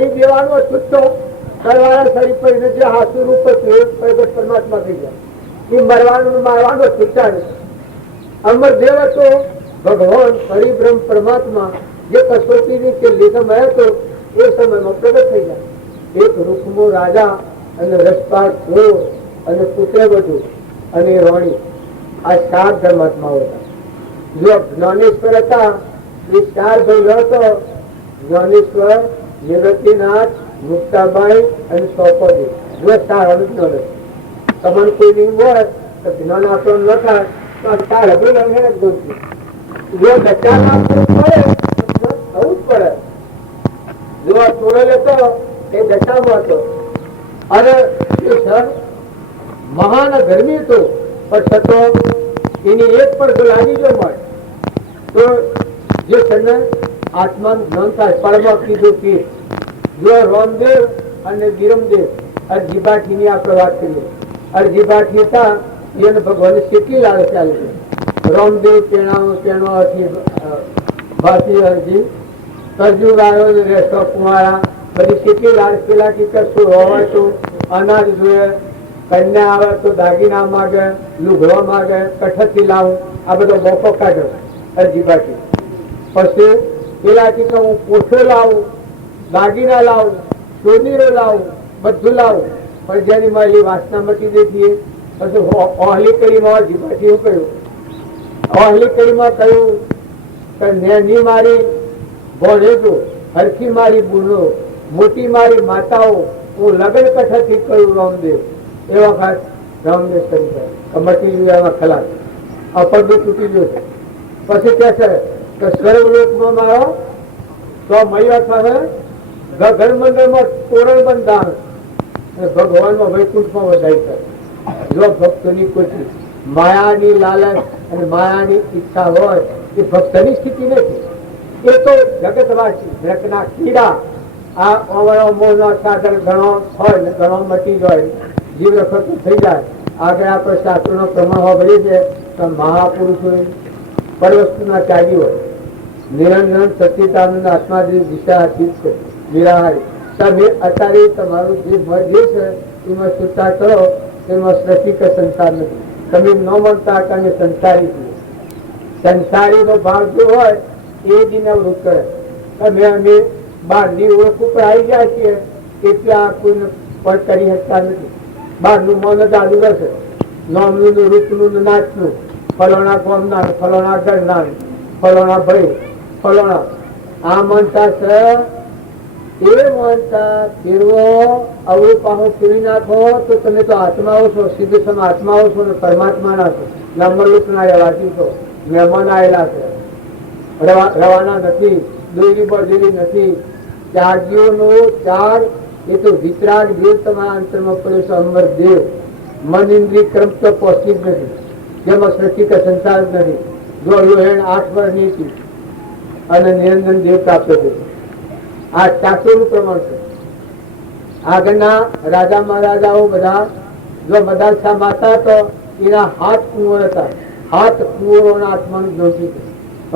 એ દેવાનો છૂટતો કરવાના શરીર પર જે હાથું રૂપ હતું પરમાત્મા થઈ ગયા. એ મરવાનું મારવાનો છૂટા નથી. અમર દેવ હતો ભગવાન હરિબ્રહ્મ પરમાત્મા જે કસોટીની કે લીધમ હતો એ સમયમાં પ્રગટ થઈ ગયા. એક રૂપમો રાજા અને રસપાટ ચોર અને પુત્ર વધુ અને રોણી આ 4 ધર્માત્માઓ હતા. જો જ્ઞાનેશ્વર હતા એ 4 ભાઈઓ હતો. જ્ઞાનેશ્વર, નિવૃત્તિનાથ, મુક્તાબાઈ અને સોપોજી. જો 4 અનુજ્ઞાન હતા. તમને કોઈ નહીં હોય તો જ્ઞાન આપણને ન થાય તો 4 અભિનય ગોઠવી. જો દશા થવું જ પડે. જો આ ચોરેલ હતો એ દશામાં હતો અને મહાન ગરમી હતું પણ છતાં એની એક પણ લાગી જો મળે તો જે છે આત્માનું જ્ઞાન થાય. પડમાં કીધું કે જો રામદેવ અને વિરમદેવ અરજીભાઠીની આપણે વાત કરીએ. અરજીભાઠી હતા એને ભગવાન કેટલી લાગે ચાલે છે. રામદેવ પેણોથી ભાતી અરજી કરજુ આવ્યો રેસ્ટો કુમારા બધી કેટલી લાડ પેલા કે શું હોવાય તો અનાજ જોઈએ, કન્યા આવે તો દાગીના માગે, લુગડો માગે, કઠથી લાવું, આ બધો મોકો કાઢ્યો અરજીભાઠી. પછી પેલા કે હું પોઠો લાવું, દાગીના લાવું, ચોનીરો લાવું, બધું લાવું. પણ જેની મારી વાસના મટી દેતી પછી ઓહલી કરીમાં અરજીભાઠી એવું કહ્યું. ઓહલી કરીમાં કહ્યું કે નેની મારી ભણેજો, હરખી મારી બુનો, મોટી મારી માતાઓ, હું લગ્ન કઠાથી કહ્યું રામદેવ. એ વખત રામદેવ કરી મટી ગયું ખલાસ. આ પગ તૂટી ગયો છે. પછી કે છે કે સ્વર્ગલોકમાં મારો તો મૈયા થશે, ઘર મંડળમાં તોરણ બંધાણ, ભગવાનમાં વૈકુંઠમાં વધાઈ કરે. જો ભક્તોની કોઈ માયાની લાલચ અને માયાની ઈચ્છા હોય એ ભક્તની સ્થિતિ નથી. એ તો જગતવાસી જગતના કીડા. આ અવળો મોહનો સાગર ઘણો હોય ને ઘણો મટી જાય, જીવ રખડતું થઈ જાય. આગળ આપણે શાસ્ત્રોનો પ્રમાણ હોભળી છે તો મહાપુરુષો પરવસ્તુના ત્યાગી હોય, નિરંજન સચ્ચિદાનંદ આત્માજી દિશાતીત છે, નિરાહારી. તમે અત્યારે તમારું જે મન છે એમાં સુતા કરો, એમાં સૃષ્ટિ કે સંસાર નથી. તમે ન મળતા તમે સંસારી છીએ. સંસારીનો ભાવ જો હોય એ દિનવૃત્ત કરે. અમે બહારની ઓળખ ઉપર આવી ગયા છીએ એટલે આ કોઈને પર કરી શકતા નથી. બહારનું મન જ આદુ રહેશે, નામનું રૂપનું નાચનું, ફલોણા ગોમના, ફલોણા ઘરના, ફલોણા ભાઈ, ફલોણા આ મનતા છે. એ મનતા ફેરવો, અવળું પાહું ફેરવી નાખો તો તમે તો આત્માઓ છો, સિદ્ધ સમ આત્માઓ છો ને પરમાત્માના છો. નંબરલુકના રહેવાથી છો, મહેમાન આવેલા છે, રવાના નથી, દોરી બળદેરી નથી. ત્યાગીઓનો ત્યાગ એ તો વિતરાગ દેવ તમારા અંતરમાં પડ્યો છે. અમર દેવ મન ઇન્દ્રિય કર્મ તો પહોંચી જ નથી, જેમાં સૃષ્ટિ કે સંસાર જ નથી. જો લોહેણ 8 વર્ષની હતી અને નિરંજન દેવ પ્રાપ્ત થયું. આ શાસ્ત્રોનું પ્રમાણ છે. આગળના રાજા મહારાજાઓ બધા જો બધા સમાતા તો એના હાથ કુંવર હતા. હાથ કુંવરોના આત્માનું જ્ઞાન છે.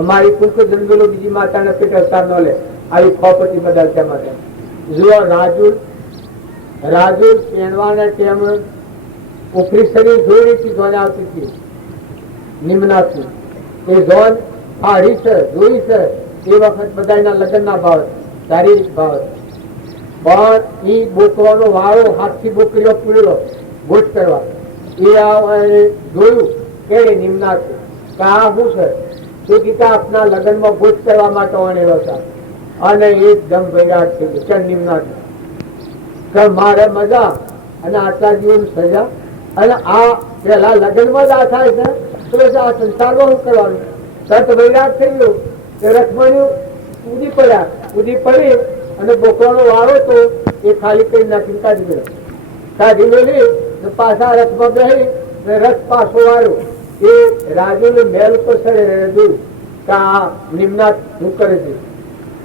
અમારી કુંક જંગલો બીજી માતાને પેટ અવતાર ન લે, આવી ખોપતી બધા છે માટે. જો રાજુ પહેણવાના ટેમ ઉપરી શરીર જોઈ જોન આવતી હતી નિમ્નાથી. એ જોન ફાડી છે, જોઈ છે. એ વખત બધા લગ્નના ભાવ, શારીરિક ભાવ. પણ એ બોકવાનો વાળો હાથથી બોકરીઓ પૂરેલો ગોઠ કરવા એ જોયું કે નિમ્નાથ આ શું છે તો ગીતા આપના લગ્નમાં ગોઠ કરવા માટે વણેલો છે. અને એકદમ વૈરાગ થઈ ગયો કે નિમ્નાથ મારે મજા અને આટલા જીવન સજા. અને આ પેલા લગ્નમાં જ આ થાય છે તો આ સંસારમાં શું કરવાનું? સત વૈરાગ થઈ ગયો કે રખમણ્યું ઉડી પડ્યા, ઉડી પડી અને બોકવાનો વાળો તો એ ખાલી કરી નાખીને કાઢી ગયો. કાઢી મેલી પાછા રથમાં બેસી રથ પાછો વાળ્યો. એ રાજુને મેલ ઉપર સડે જોયું કે આ નિમ્નાથ શું કરે છે.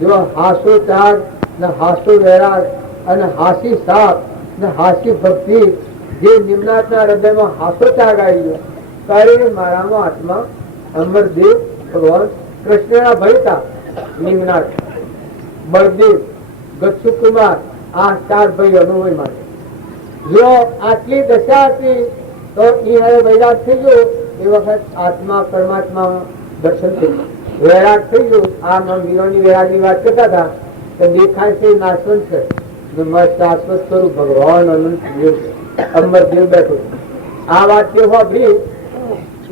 જો હાસો ત્યાગ ને હાસો વૈરાગ અને હાસી સાપ ને હાસી ભક્તિ જે નિમ્નાથના હૃદયમાં હાસો ત્યાગ આવી ગયો ત્યારે મારામાં આત્મા અમરદેવ ભગવાન કૃષ્ણના ભયતા નિમ્નાથ, બળદેવ, ગચ્છુકુમાર આ 4 ભાઈ અનુભવ માટે. જો આટલી દશા હતી તો એ હવે વૈરાગ થઈ ગયો. એ વખત આત્મા પરમાત્મા દર્શન થઈ ગયું, વૈરાગ થઈ ગયું. આ વીરોની વૈરાગની વાત કરતા હતા તો દેખાય છે નાશવંત છે, શાશ્વત સ્વરૂપ ભગવાન અનંત દેવ છે, અમરદેવ બેઠો. આ વાત જે વાપરી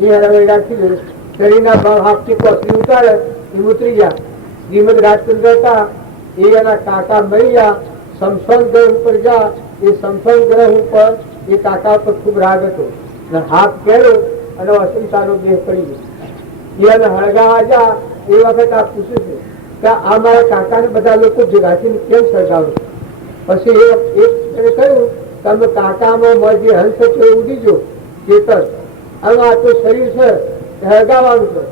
એ હવે વૈરાગ થઈ ગયું. શરીરના ભાવ હાથથી કોસરી ઉતારે એ ઉતરી ગયા. શ્રીમદ રાજચંદ્ર હતા એ એના કાકા મરી ગયા. સમસન ગ્રહ ઉપર જા, એ સમસન ગ્રહ ઉપર એ કાકા ઉપર ખૂબ રાગ હતો ને હાથ પહેર્યો અને અસંતાનો દેહ પડી ગયો. એને હળગાવા જા એ વખત આ પૂછ્યું છે કે આ મારા કાકાને બધા લોકો ભેગા થઈને કેમ સળગાવો? પછી એક કહ્યું તમે કાકામાં જે હંસ છે એ ઉડી ગયો ચેતન, અને આ તો શરીર છે હળગાવાનું છે.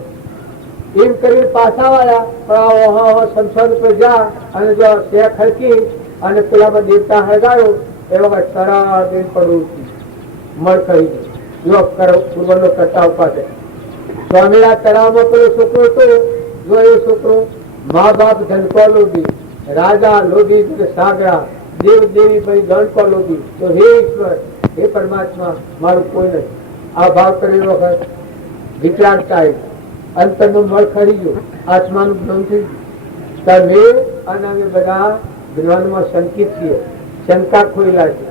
એમ કરીને પાછા વાળ્યા. સંસાર ઉપર જા અને જો તે ખડકી અને પેલામાં દેવતા હળગાયો એ વખત તરા દિન પડવું મળ કરી ગયું. પૂર્વનો કરતા પાસે સ્વામીના તળાવમાં પેલો છોકરો હતો. જો એ છોકરો મા બાપ ધનકો લોભી, રાજા લોભી, સાગરા, દેવ દેવી ભાઈ ધનકો લોભી. તો હે ઈશ્વર, હે પરમાત્મા, મારું કોઈ નથી. આ ભાવ કરેલો વખત વિકલાંગતા અંતરનું મળ ખરી ગયું, આત્માનું જ્ઞાન થઈ ગયું. તમે અને અમે બધા જ્ઞાનમાં શંકિત છીએ, શંકા ખોયેલા છે.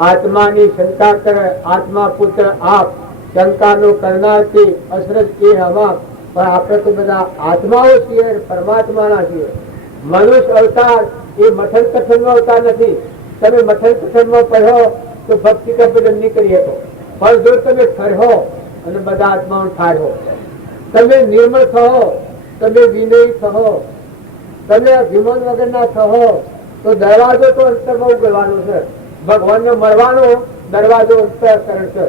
આત્માની શંકા કરે આત્મા પુત્ર આપ, શંકાનો કરનારથી અસરજ એ હવા. પણ આપણે તો બધા આત્માઓ છીએ, પરમાત્માના છીએ. મનુષ્ય અવતાર એ મથન કથન નો અવતાર નથી. તમે મથન કથન માં પડ્યો તો ભક્તિ કપડન નહીં કરી શકો. પણ જો તમે ઠરહો અને બધા આત્માઓ ઠારહો, તમે નિર્મળ થો તમે વિનય થહો, તમે અભિમાન વગરના થહો, તો દરવાજો તો અંતરમાં ઉગલવાનો છે. ભગવાનને મળવાનો દરવાજો અંતઃકરણ છે.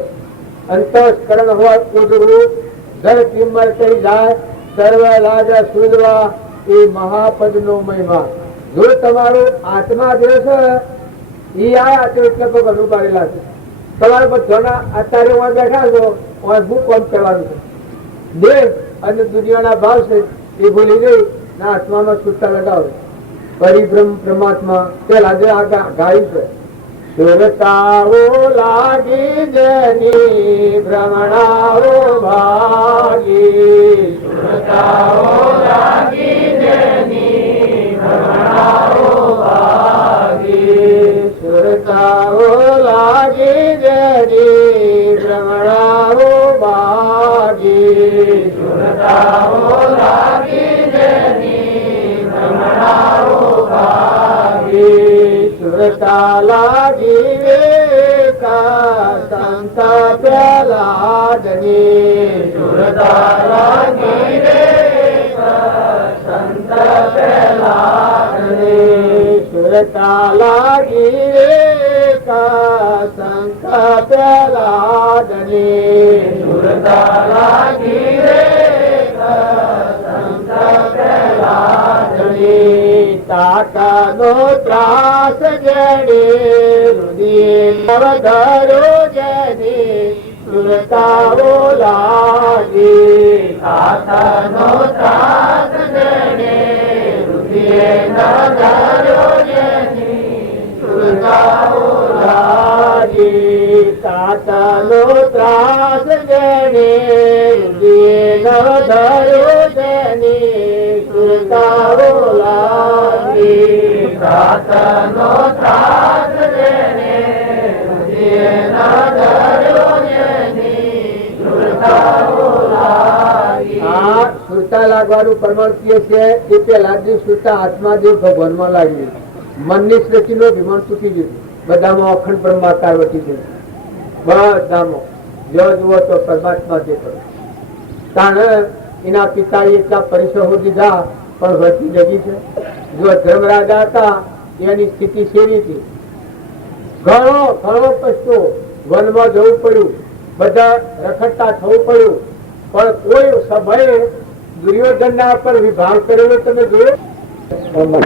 અંતઃકરણ હોય ઉજળું જળ કિંમત થઈ જાય, સર્વ લાજ સુધવા એ મહાપદનો મહિમા. જો તમારું આત્મા જે છે એ આયા છે એટલે પગ અનુભવેલા છે. તમારે બધાના અત્યારે હું બેઠા છો, હું કોમ કરવાનું છે. દેહ અને દુનિયાના ભાવ છે એ ભૂલી ગઈ ના આત્માનો છૂટા લગાવો. પરિભ્રમ પરમાત્મા પેલા જે ગાયું છે, સુરતાઓ લાગી જની ભ્રમણાઓ ભાગી, સુરતાઓ લાગી જની ભ્રમણાઓ ભાગી, સુરતાઓ લાગી જની ભ્રમણાઓ ભાગી, સુરતાઓ લાગી જની ભ્રમણાઓ ભાગી, સુરતા લાગી વેકા સંત પ્રહલાદની, સુરતા લાગી વેકા સંત પ્રહલાદની, સુરતા લાગી વેકા સંત પ્રહલાદની, સુરતા લાગી વેકા સંત પ્રહલાદની, તાકાનો ત્રાસ જડે રુદિર વધારો જને સુરતાઓ લાગી, તાકાનો ત્રાસ જડે રુદિર વધારો જને સુરતાઓ લાગી, તાકાનો ત્રાસ જડે રુદિર વધારો જને સુરતાઓ લાગી, તાકાનો ત્રાસ જડે રુદિર વધારો જને સુરતાઓ લાગી. આ સુરતા લાગવાનું પ્રમાણ કીએ છે એ પેલા જે સુરતા આત્મા જે ભગવાનમાં લાગી, મનની સૃષ્ટિનો વિમાન તૂટી ગયું. બધામાં અખંડ બ્રહ્માકાર વટી ગયું. બધામાં જો જુઓ તો પરમાત્મા જે કરો કારણ એના પિતાએ એટલા પરિશ્રમો દીધા પણ વટી જગી છે. જો ધર્મરાજા હતા એની સ્થિતિ સેવી હતી. ઘણો ઘણો પછતો વનમાં જવું પડ્યું, બધા રખડતા થવું પડ્યું, પણ કોઈ સભાએ દુર્યોધનના પર વિભાગ કરેલો તમે જોયો?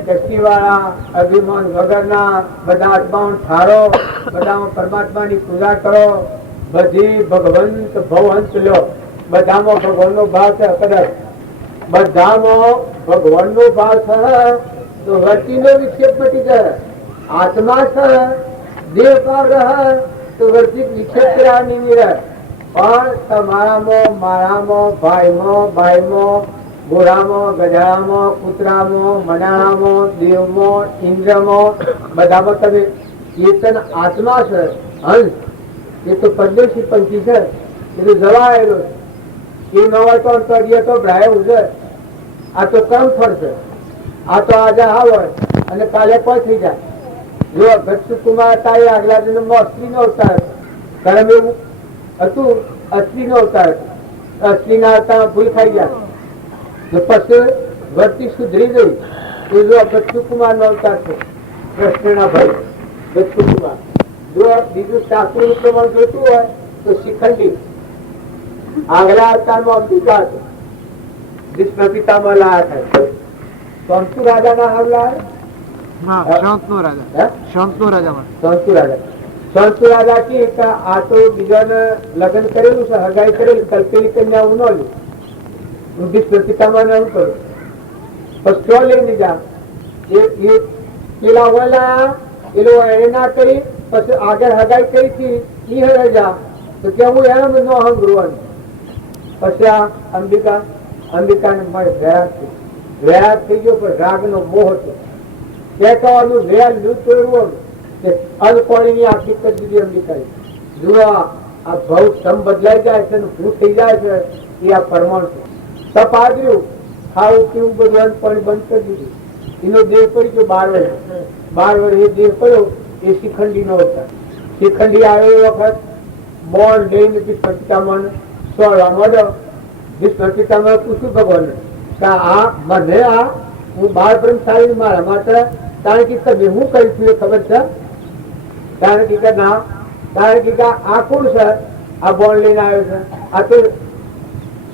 શક્તિ વાળા અભિમાન વગરના બધા આત્માઓ ઠારો, બધામાં પરમાત્માની પૂજા કરો, બધી ભગવંત ભવંત લો. બધામાં ભગવાનનો ભાવ છે. કદાચ બધામાં ભગવાનનો ભાવ છે તો વર્તીનો વિક્ષેપ મટી જાય. આત્મા છે દેહ ભાવ રહે તો વર્તી વિક્ષેપ કરવાની નહીં રહે. પણ તમારામાં, મારામાં, ભાઈમાં, ભાઈમાં, ઘોડામાં, ગધાડામાં, કૂતરામાં, મનાણામાં, દેવમાં, ઇન્દ્રમાં, બધામાં તમે ચેતન આત્મા છે. હંસ એ તો પરદેશી પંખી છે, એ તો જવાયેલો છે. એ ન હોય તો અંતરીય તો ભ્રાયું છે. આ તો કર્મ ફળ છે. આ તો આજે આવે અને કાલે પણ થઈ જાય. જો ગચ્છુ કુમાર હતા એ આગલા જન્મમાં અસ્ત્રીનો અવતાર હતો. કર્મ એવું હતું, અસ્ત્રીનો અવતાર હતો. અસ્ત્રીના અવતાર ભૂલ ખાઈ ગયા. પછી વર્તી સુધરી ગઈ. એ જો ગચ્છુ કુમાર નો અવતાર છે, કૃષ્ણના ભાઈ ગચ્છુ કુમાર. જો બીજું શાસ્ત્રનું પ્રમાણ જોતું હોય તો શિખંડી આગલા અવતારમાં અંબિકા છે. વિષ્ણુ પિતામાં લાયા થાય. શંતુ રાજા ના હાલ લાયા, શંતુ રાજા કી આ તો બીજાને લગ્ન કરેલું છે, હગાઈ કરેલું, કલ્પેલી કન્યા હું ન લઉં. વિષ્ણુ પિતામાં ન કરું. પછી લઈને જા એ પેલા ઓલા એનો એને ના કરી, પછી આગળ હગાઈ કરી હતી એ હવે જા તો કે હું એમ ન હંગરવાનું. પછી આ અંબિકાને મારે વ્યાગ થઈ ગયો, પણ રાગનો મોહ હતો. કહેવાનું વેલ નૃત્યું કે અલ્પોણીની આખી કરી દીધી અંબિકાએ. જુઓ આ ભવ સમ બદલાઈ જાય છે, ભૂ થઈ જાય છે, એ આ પરમાણ છે. તપ આવ્યું, ખાવું પીવું બધું અલ્પોણી બંધ કરી દીધું. એનો દેહ પડી ગયો 12 વર્ષ. 12 વર્ષ એ દેહ પડ્યો એ શિખંડી નો અવતાર. શિખંડી આવે એ વખત બોન્ડ લઈને પિતામણ સોળવા મળ્યો. વિષ્ણુ પિતામણ પૂછ્યું ભગવાન કે આ મને આ હું બાળ બ્રહ્મચારી મારા માટે કારણ કે તમે હું કહ્યું છું એ ખબર છે? કારણ કે ના, કારણ કે આ કોણ છે? આ બોન લઈને આવ્યો છે, આ તો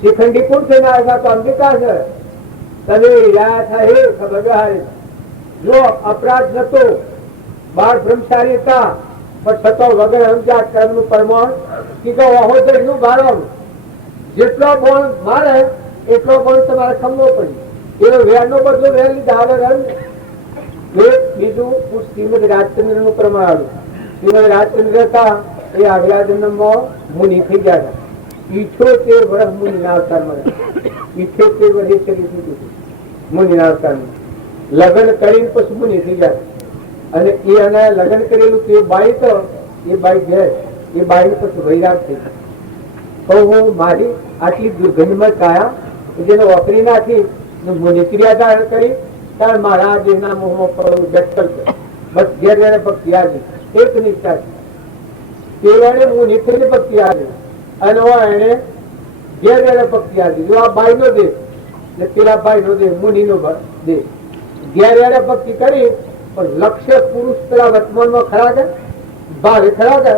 શિખંડી કોણ થઈને આવ્યો છે? તો અંબિકા છે. તમે યા થાય ખબર હારી. જો અપરાધ નતો, બાળ બ્રહ્મચારી હતા, પણ છતાં વગર સમજ્યા કર્મનું પ્રમાણ કે વહોદર નું બાળવાનું જેટલો બોન મારે એટલો બોન તમારે ખમવો પડી. એનો વેરનો બદલો વેર લીધા. બીજું શ્રીમદ રાજચંદ્ર નું પ્રમાણ આવ્યું. શ્રીમદ રાજચંદ્ર હતા એ આગલા જન્મમાં મુનિ થઈ ગયા હતા. 78 વર્ષ મુનિના અવતાર મળે. 78 વર્ષ મુનિના અવતાર લગ્ન કરીને પછી મુનિ થઈ ગયા. અને એ લગ્ન કરેલું તે બાઈ તો એ બાઈ ઘેર એ બાઈ પછી વૈરાગ થઈ. તો હું મારી આટલી દુર્ગંધમય કાયા જેને વાપરી નાખી મુનિ ક્રિયા ધારણ કરી કારણ મારા દેહના મોહમાં પડવું જટકલ છે. બસ ઘેર એને ભક્તિ આવી એક નિષ્ઠા છે. તેવાને મુનિ થઈને ભક્તિ આવી અને એને ઘેર એને ભક્તિ આવી. જો આ બાઈ નો દેહ ને પેલા ભાઈ નો દેહ મુનિ નો દેહ ઘેર એને ભક્તિ કરી પણ લક્ષ્ય પુરુષ પેલા વર્તમાનમાં ખરા કે ભાગ ખરા કે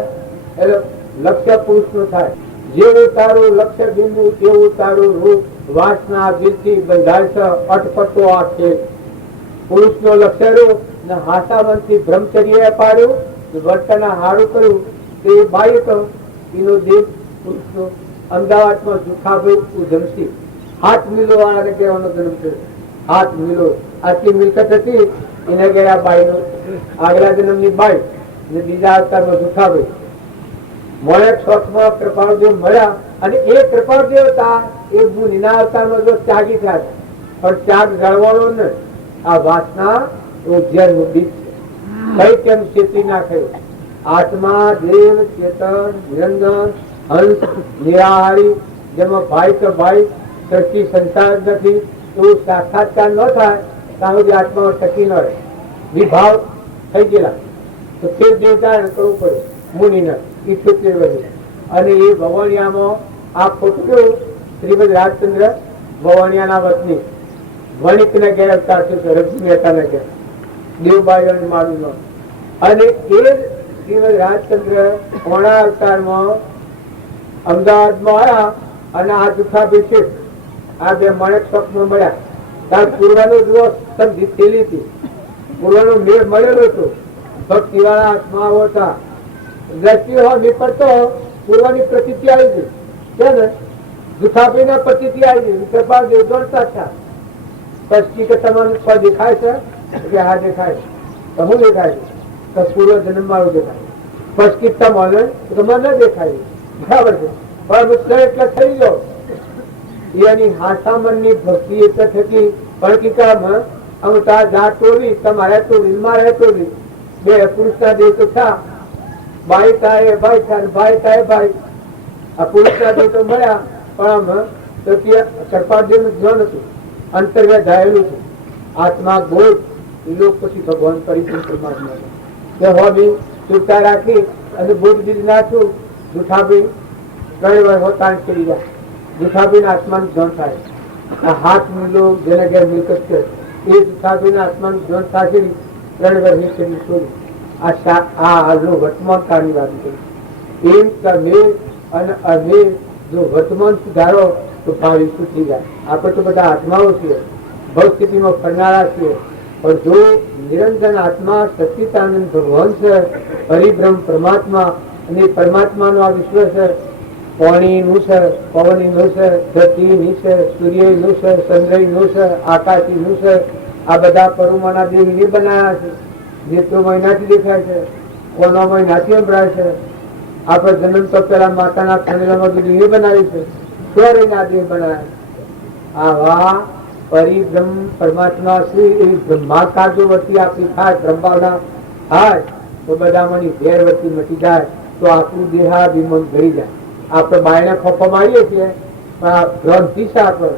એટલે લક્ષ્ય પુરુષ નું થાય. જેવું તારું લક્ષ્ય બિંદુ એવું તારું રૂપ વાસના દિલથી બંધાય છે અટપટો આ છે. પુરુષ નો લક્ષ્ય રૂપ ને હાસાવંતથી બ્રહ્મચર્ય પાડ્યું વર્તન હારું કર્યું તે બાઈ તો એનો દેહ પુરુષ નો અમદાવાદમાં જુઠાભાઈ ઉધમસિંહ હાથ મિલો વાળાને કહેવાનો જન્મ થયો. હાથ મિલો આટલી મિલકત હતી એને ગયા બાઈ નો આગલા જન્મ ની બાઈ ને બીજા અવતારમાં જુઠાભાઈ મળે. શોખમાં કૃપાળદેવ મળ્યા અને એ કૃપાળદેવ હતા એ મુનિના અવતારમાં જો ત્યાગી થયા પણ ત્યાગ જાળવાનો ને આ વાસના ઝેર નું બીજ છે. કઈ કેમ ચેતી નાખે. આત્મા દેવ ચેતન નિરંજન હંસ નિરાહારી જેમાં ભાઈ તો ભાઈ સૃષ્ટિ સંસાર નથી એવું સાક્ષાત્કાર ન થાય ત્યાં સુધી આત્મામાં ટકી ન રહે. વિભાવ થઈ ગયેલા તો ફેર દેહ ધારણ કરવું પડે મુનિને 78 વર્ષે. અને એ ભવાનિયામાં આ ખોટું કેવું શ્રીમદ રાજચંદ્ર ભવાનિયાના વતની વણિક ને ઘેર અવતાર થયો રઘુ મહેતા ને ઘેર દેવબાઈ મારું અને એ શ્રીમદ રાજચંદ્ર પોણા અવતારમાં અમદાવાદમાં આવ્યા અને આ જુઠાભિષેક આ બે મણેક સ્વપ્નમાં મળ્યા. તાર પૂર્વાનો જુઓ સમજી થયેલી હતી. પૂર્વાનો મેળ મળેલો હતો. ભક્તિ વાળા આત્માઓ હતા. દ્રષ્ટિ હોય નીકળતો પૂર્વાની પ્રતિતિ આવી ગઈ છે ને જુઠાભાઈ ના પ્રતિતિ આવી ગઈ. કૃપા દેવ દોડતા હતા પછી કે તમારું સ્વ દેખાય છે કે હા દેખાય છે. તો હું દેખાય છે તો પૂર્વ જન્મ મારું દેખાય. પછી તમને મને દેખાય બરાબર છે પણ એટલે થઈ ગયો. એની હાસામનની ભક્તિ એટલે થતી પણ કીકામાં અમતા જાત તોડી તમારે તોડી મારે તોડી બે પુરુષના દેહ તો થા બાઈ થાય ભાઈ થાય ભાઈ થાય ભાઈ આ પુરુષના દેહ તો મળ્યા પણ તો ત્યાં કૃપાદેવ નું જ્ઞાન હતું અંતર્ગત જાયેલું છે. આત્મા ગોળ લોક પછી ભગવાન પરિપૂર્ણ પરમાત્મા હોબી ચૂકતા રાખી અને બુદ્ધ બીજ નાખ્યું. જુઠાભાઈ 3 વાર હોતાણ કરી ગયા. જુઠાભાઈ ના આત્માનું જ્ઞાન થાય. આ હાથ મિલો જેના ઘેર મિલકત છે એ જુઠાભાઈ ના આત્માનું જ્ઞાન થાય 3 વાર નીચે છોડી. આ હાલનું વર્તમાન કાળની વાત કરી. એમ તમે અને અમે જો વર્તમાન સુધારો તો ભાવિ સુધરી જાય. આપણે તો બધા આત્માઓ છીએ ભવ સ્થિતિમાં ફરનારા છીએ પણ જો નિરંજન આત્મા સચ્ચિદાનંદ ભગવાન છે હરિબ્રહ્મ પરમાત્મા અને પરમાત્માનો આ વિશ્વ છે. પાણીનું છે પવનનું છે ધરતીનું છે સૂર્યનું છે ચંદ્રનું છે આકાશનું છે. આ બધા પરમાના દેવી બનાવ્યા છે. નેત્રો મહિનાથી દેખાય છે કોનો મહિનાથી સંભળાય છે. આપણે જન્મ તો પેલા માતાના ખંડમાં દેહ બનાવી છે સ્વરના દેહ બનાવ્યા. આવા પરિબ્રહ્મ પરમાત્મા શ્રી એવી બ્રહ્માકાર જો વતી આપણી થાય બ્રહ્માના થાય તો બધામાંની ઘેર વતી મટી જાય તો આપણું દેહાભિમાન ભરી જાય. આપણે બાયને ખોફો મારીએ છીએ પણ ભ્રાંતિ છે આપણે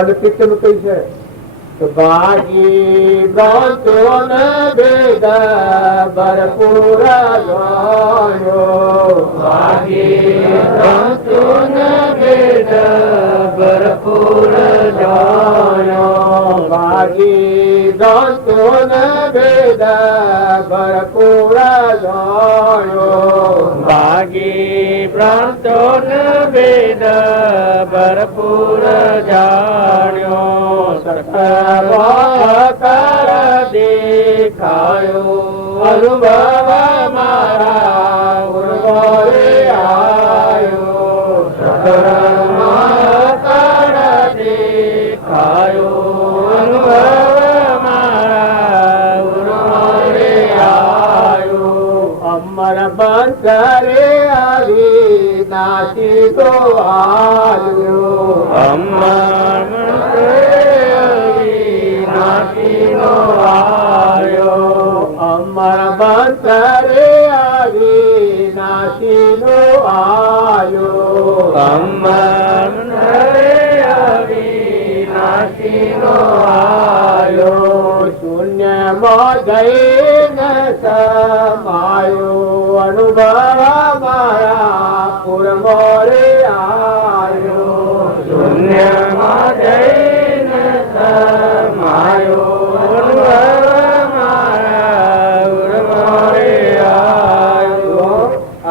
અને પિત્તનું કઈ છે તો ભાગી ભ્રાંતો ને ભેદ ભરપૂર જાણ્યો. ભાગી ભ્રાંતો ને ભેદ ભરપૂર જાણ્યો. ભરપૂર જાણ્યો સકળ કર દેખાયો અનુભવ મારા ઉર્વરે આયો સકળ કર દેખાયો અનુભવ મારા ઉર્વરે આયો અમર બંસરે આવી નાસી તો આવ્યો અમર નાસી નો આવ્યો અમર બંસરે આવી નાસી નો આવ્યો અમર આવી નાસી નો આવ્યો શૂન્યમાં જઈને સમાયો અનુભવ મારા પૂર્વરે આયો શૂન્યમાં જઈને સમાયો અનુભવ મારા પૂર્વરે આયો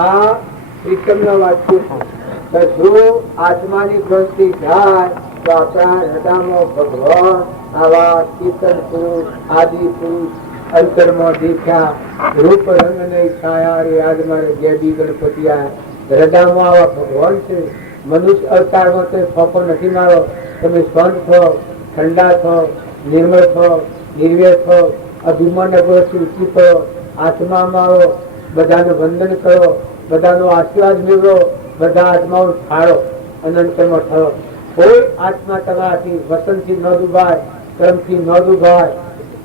આ વિક્રમના વાક્ય છે જો આત્માની દ્રષ્ટિ જાય તો આપણા હૃદયમાં ભગવાન આવા ચેતન પુરુષ આદિ પુરુષ અંતરમાં દેખ્યા રૂપ રંગ ને છાયા રે આજ મારે દેવી ગણપતિ આયા હૃદયમાં આવા ભગવાન છે મનુષ્ય અવતારમાં તો ફોફો નથી મારો તમે શાંત થો ઠંડા થો નિર્મળ થો નિર્વ્ય થો અભિમાન અગરથી ઊંચી થો આત્મામાં આવો બધાને વંદન કરો બધાનો આશીર્વાદ મેળવો બધા આત્માઓ ઠાળો અનંતમાં થયો કોઈ આત્મા તમારાથી વસનથી ન ડૂબાય કર્મથી ન ડૂબાય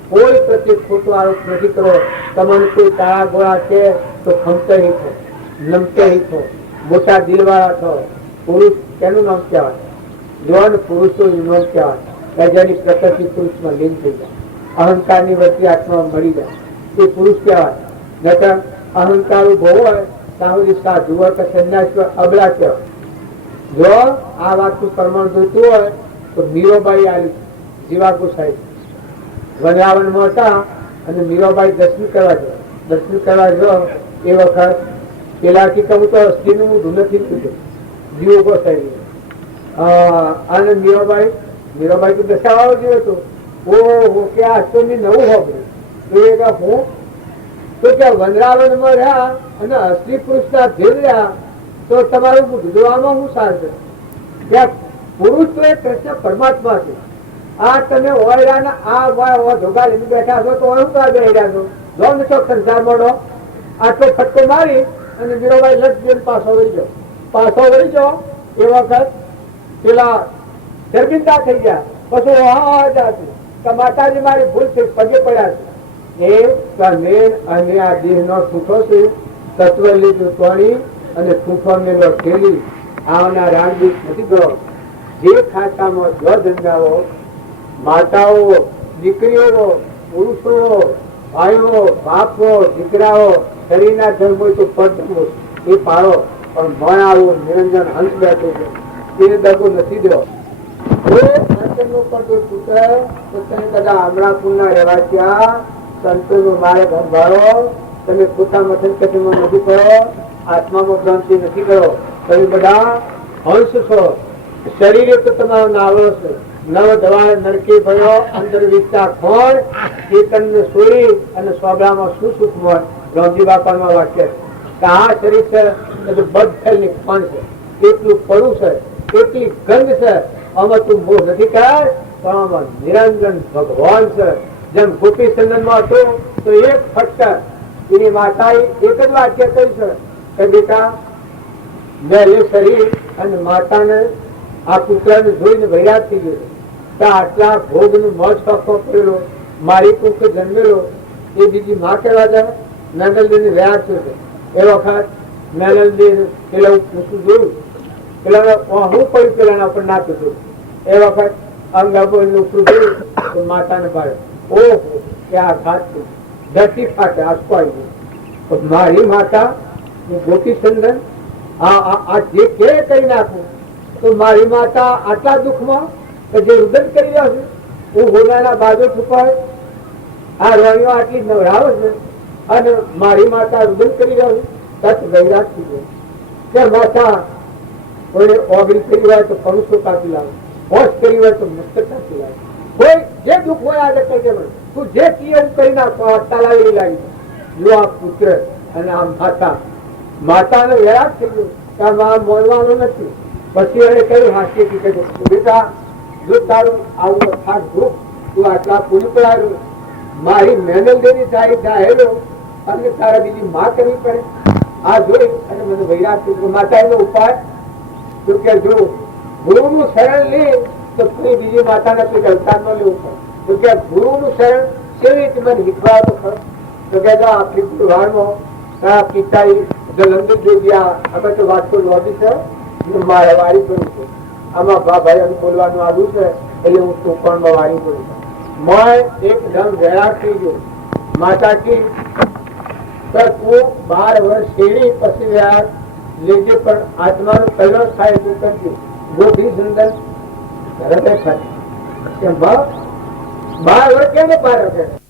કોઈ પ્રત્યે ખોટો આરોપ નથી કરો તમને કોઈ તાળા ગોળા છે તો ખમતે હી થો નમતે હી થો મોટા દિલવાળા થો પુરુષ કેનું નામ કહેવાય જવાન પુરુષો નામ કહેવાય જેની પ્રકૃતિ પુરુષમાં લીન થઈ જાય અહંકારની વચ્ચે આત્મા મળી જાય એ પુરુષ કહેવાય નતર અહંકાર બહુ હોય સાહુજી સાધુ હોય કે સંન્યાસી અબલા કહેવાય જો આ વાતનું પ્રમાણ જોતું હોય તો મીરાબાઈ આવી જીવા ગોસાઈ વનરાવનમાં હતા અને મીરાબાઈ દર્શન કરવા જો એ વખત પેલાથી કહું તો સ્ત્રીનું હું નથી કીધું જીવો ગોસાઈ અને મીરાબાઈ તો દશાવાળો જેવો હતો ઓહો કે આ તો મેં નવું હોબળ્યું એ હું તો કે વનરાવનમાં રહ્યા અને અસ્ત્રી પુરુષના ભેદ રહ્યા તો તમારું બુદ્ધવામાં હું સાર છે ત્યાં પુરુષ તો એ કૃષ્ણ પરમાત્મા છે આ તમે ઓયરાના આ ધોગા લઈને બેઠા છો તો શું કરવા બેસી રહ્યા છો જો છો સંસાર મોડો આટલો ફટકો મારી અને મીરાબાઈ લટ જઈને પાછો વળી ગયો એ વખત પેલા શર્મિંદા થઈ ગયા પછી જાતું કે માતાજી મારી ભૂલ છે પગે પડ્યા છે એ મેન અને આ દેહ નો છૂટો છે તત્વ લીધું તોડી અને છૂટો મેલો ઠેલી આવના રાગદીપ નથી ગયો જે ખાતામાં જો ધંધાઓ માતાઓ દીકરીઓ પુરુષો ભાઈઓ બાપો દીકરાઓ શરીરના ધર્મ હોય તો પદ એ પાડો પણ મન આવું નિરંજન હંસ બેઠું છે એ દગો નથી દો તમે પોતા મથન કથનમાં નથી કરો આત્મામાં ભ્રાંતિ નથી કરો તમે બધા હંસ છો શરીરે તો તમારો નાવડો છે નવ દવા નરકી ભયો અંદર વિસ્તા ખોણ ચેતન ને સોરી અને સ્વભાવમાં શું સુખ મળે રામજી બાપાનું વાક્ય કે આ શરીર છે બધ થયેલી ખોણ છે એટલું પડું છે એટલી ગંધ છે આમાં તું મોહ નથી કરાય પણ આમાં નિરંજન ભગવાન છે જેમ ગોપી ચંદન માં હતું તો એક ફટકાર એની માતાએ એક જ વાક્ય કહ્યું છે કે બેટા મેં એ શરીર અને માતાને આ પુત્રને જોઈને વૈરાગ થઈ ગયો તો આટલા ભોગ નું મોજ પાકો પડેલો મારી કુખ જન્મેલો એ બીજી માં કહેવા જાય નંદલદેવ વૈરાગ છે એ વખત નંદલદેવ પેલા પૂછું જોયું પેલા હું પડ્યું પેલા પર નાખ્યું હતું એ વખત અંગ ઉપરું જોયું તો માતાને પાડે ઓહો કે આ ઘાત ધરતી ફાટે આસકો આવી ગયો મારી માતા ગોપી ચંદન આ જે કે કરી નાખું તો મારી માતા આટલા દુઃખમાં જે રુદન કરી રહ્યો છે હું હોનાના બાજુ છુપાય આ રણીઓ આટલી નવરાવ છે અને મારી માતા રુદન કરી રહ્યો છે તત વૈરાગ થઈ ગયો કે માતા કોઈ ઓગળી કરી હોય તો પરુષો કાપી લાવે, હોશ કરી હોય તો મસ્તક કાપી લાવે. કોઈ જે દુઃખ હોય આજે કહી દે મને, તું જે કીએ એમ કરી નાખ, તાલાવી લાવી. જો આ પુત્ર અને આ માતા, માતાને હેરાન થઈ ગયું કે આ બોલવાનું નથી. પછી એને કહ્યું હાસ્યથી કહ્યું, બેટા જો તારું આવું અથાગ દુઃખ, તું આટલા પૂરી પડાવ્યું, મારી મહેનત તારી જાહેરો અને તારા બીજી માં કરવી પડે. આ જોઈ અને મને વૈરાગ થયું. માતા એનો ઉપાય તો કે જો ગુરુનું શરણ લે તો કોઈ બીજી માતાને કોઈ અવતાર ન લેવું પડે. તો કે ગુરુનું શરણ કેવી રીતે મને શીખવાડો ખરો? તો કે આખી ગુરુવારમાં તારા પિતાએ જલંધર જોઈ ગયા. અમે તો વાત કોઈ લોબી છે, મારે વારી કરું છું. આમાં ભાઈ અમે બોલવાનું આવ્યું છે એટલે હું ટૂંકણમાં વારી કરું છું. मैं एकदम वैराग થઈ ગયો. માતા કી તું 12 વર્ષ શેરી પછી વ્યાર લેજે, પણ આત્માનું કલ્યાણ થાય તું કરજો. ગોપી સુંદર હૃદય ફરી કે 12 વર્ષ કેમ 12 વર્ષ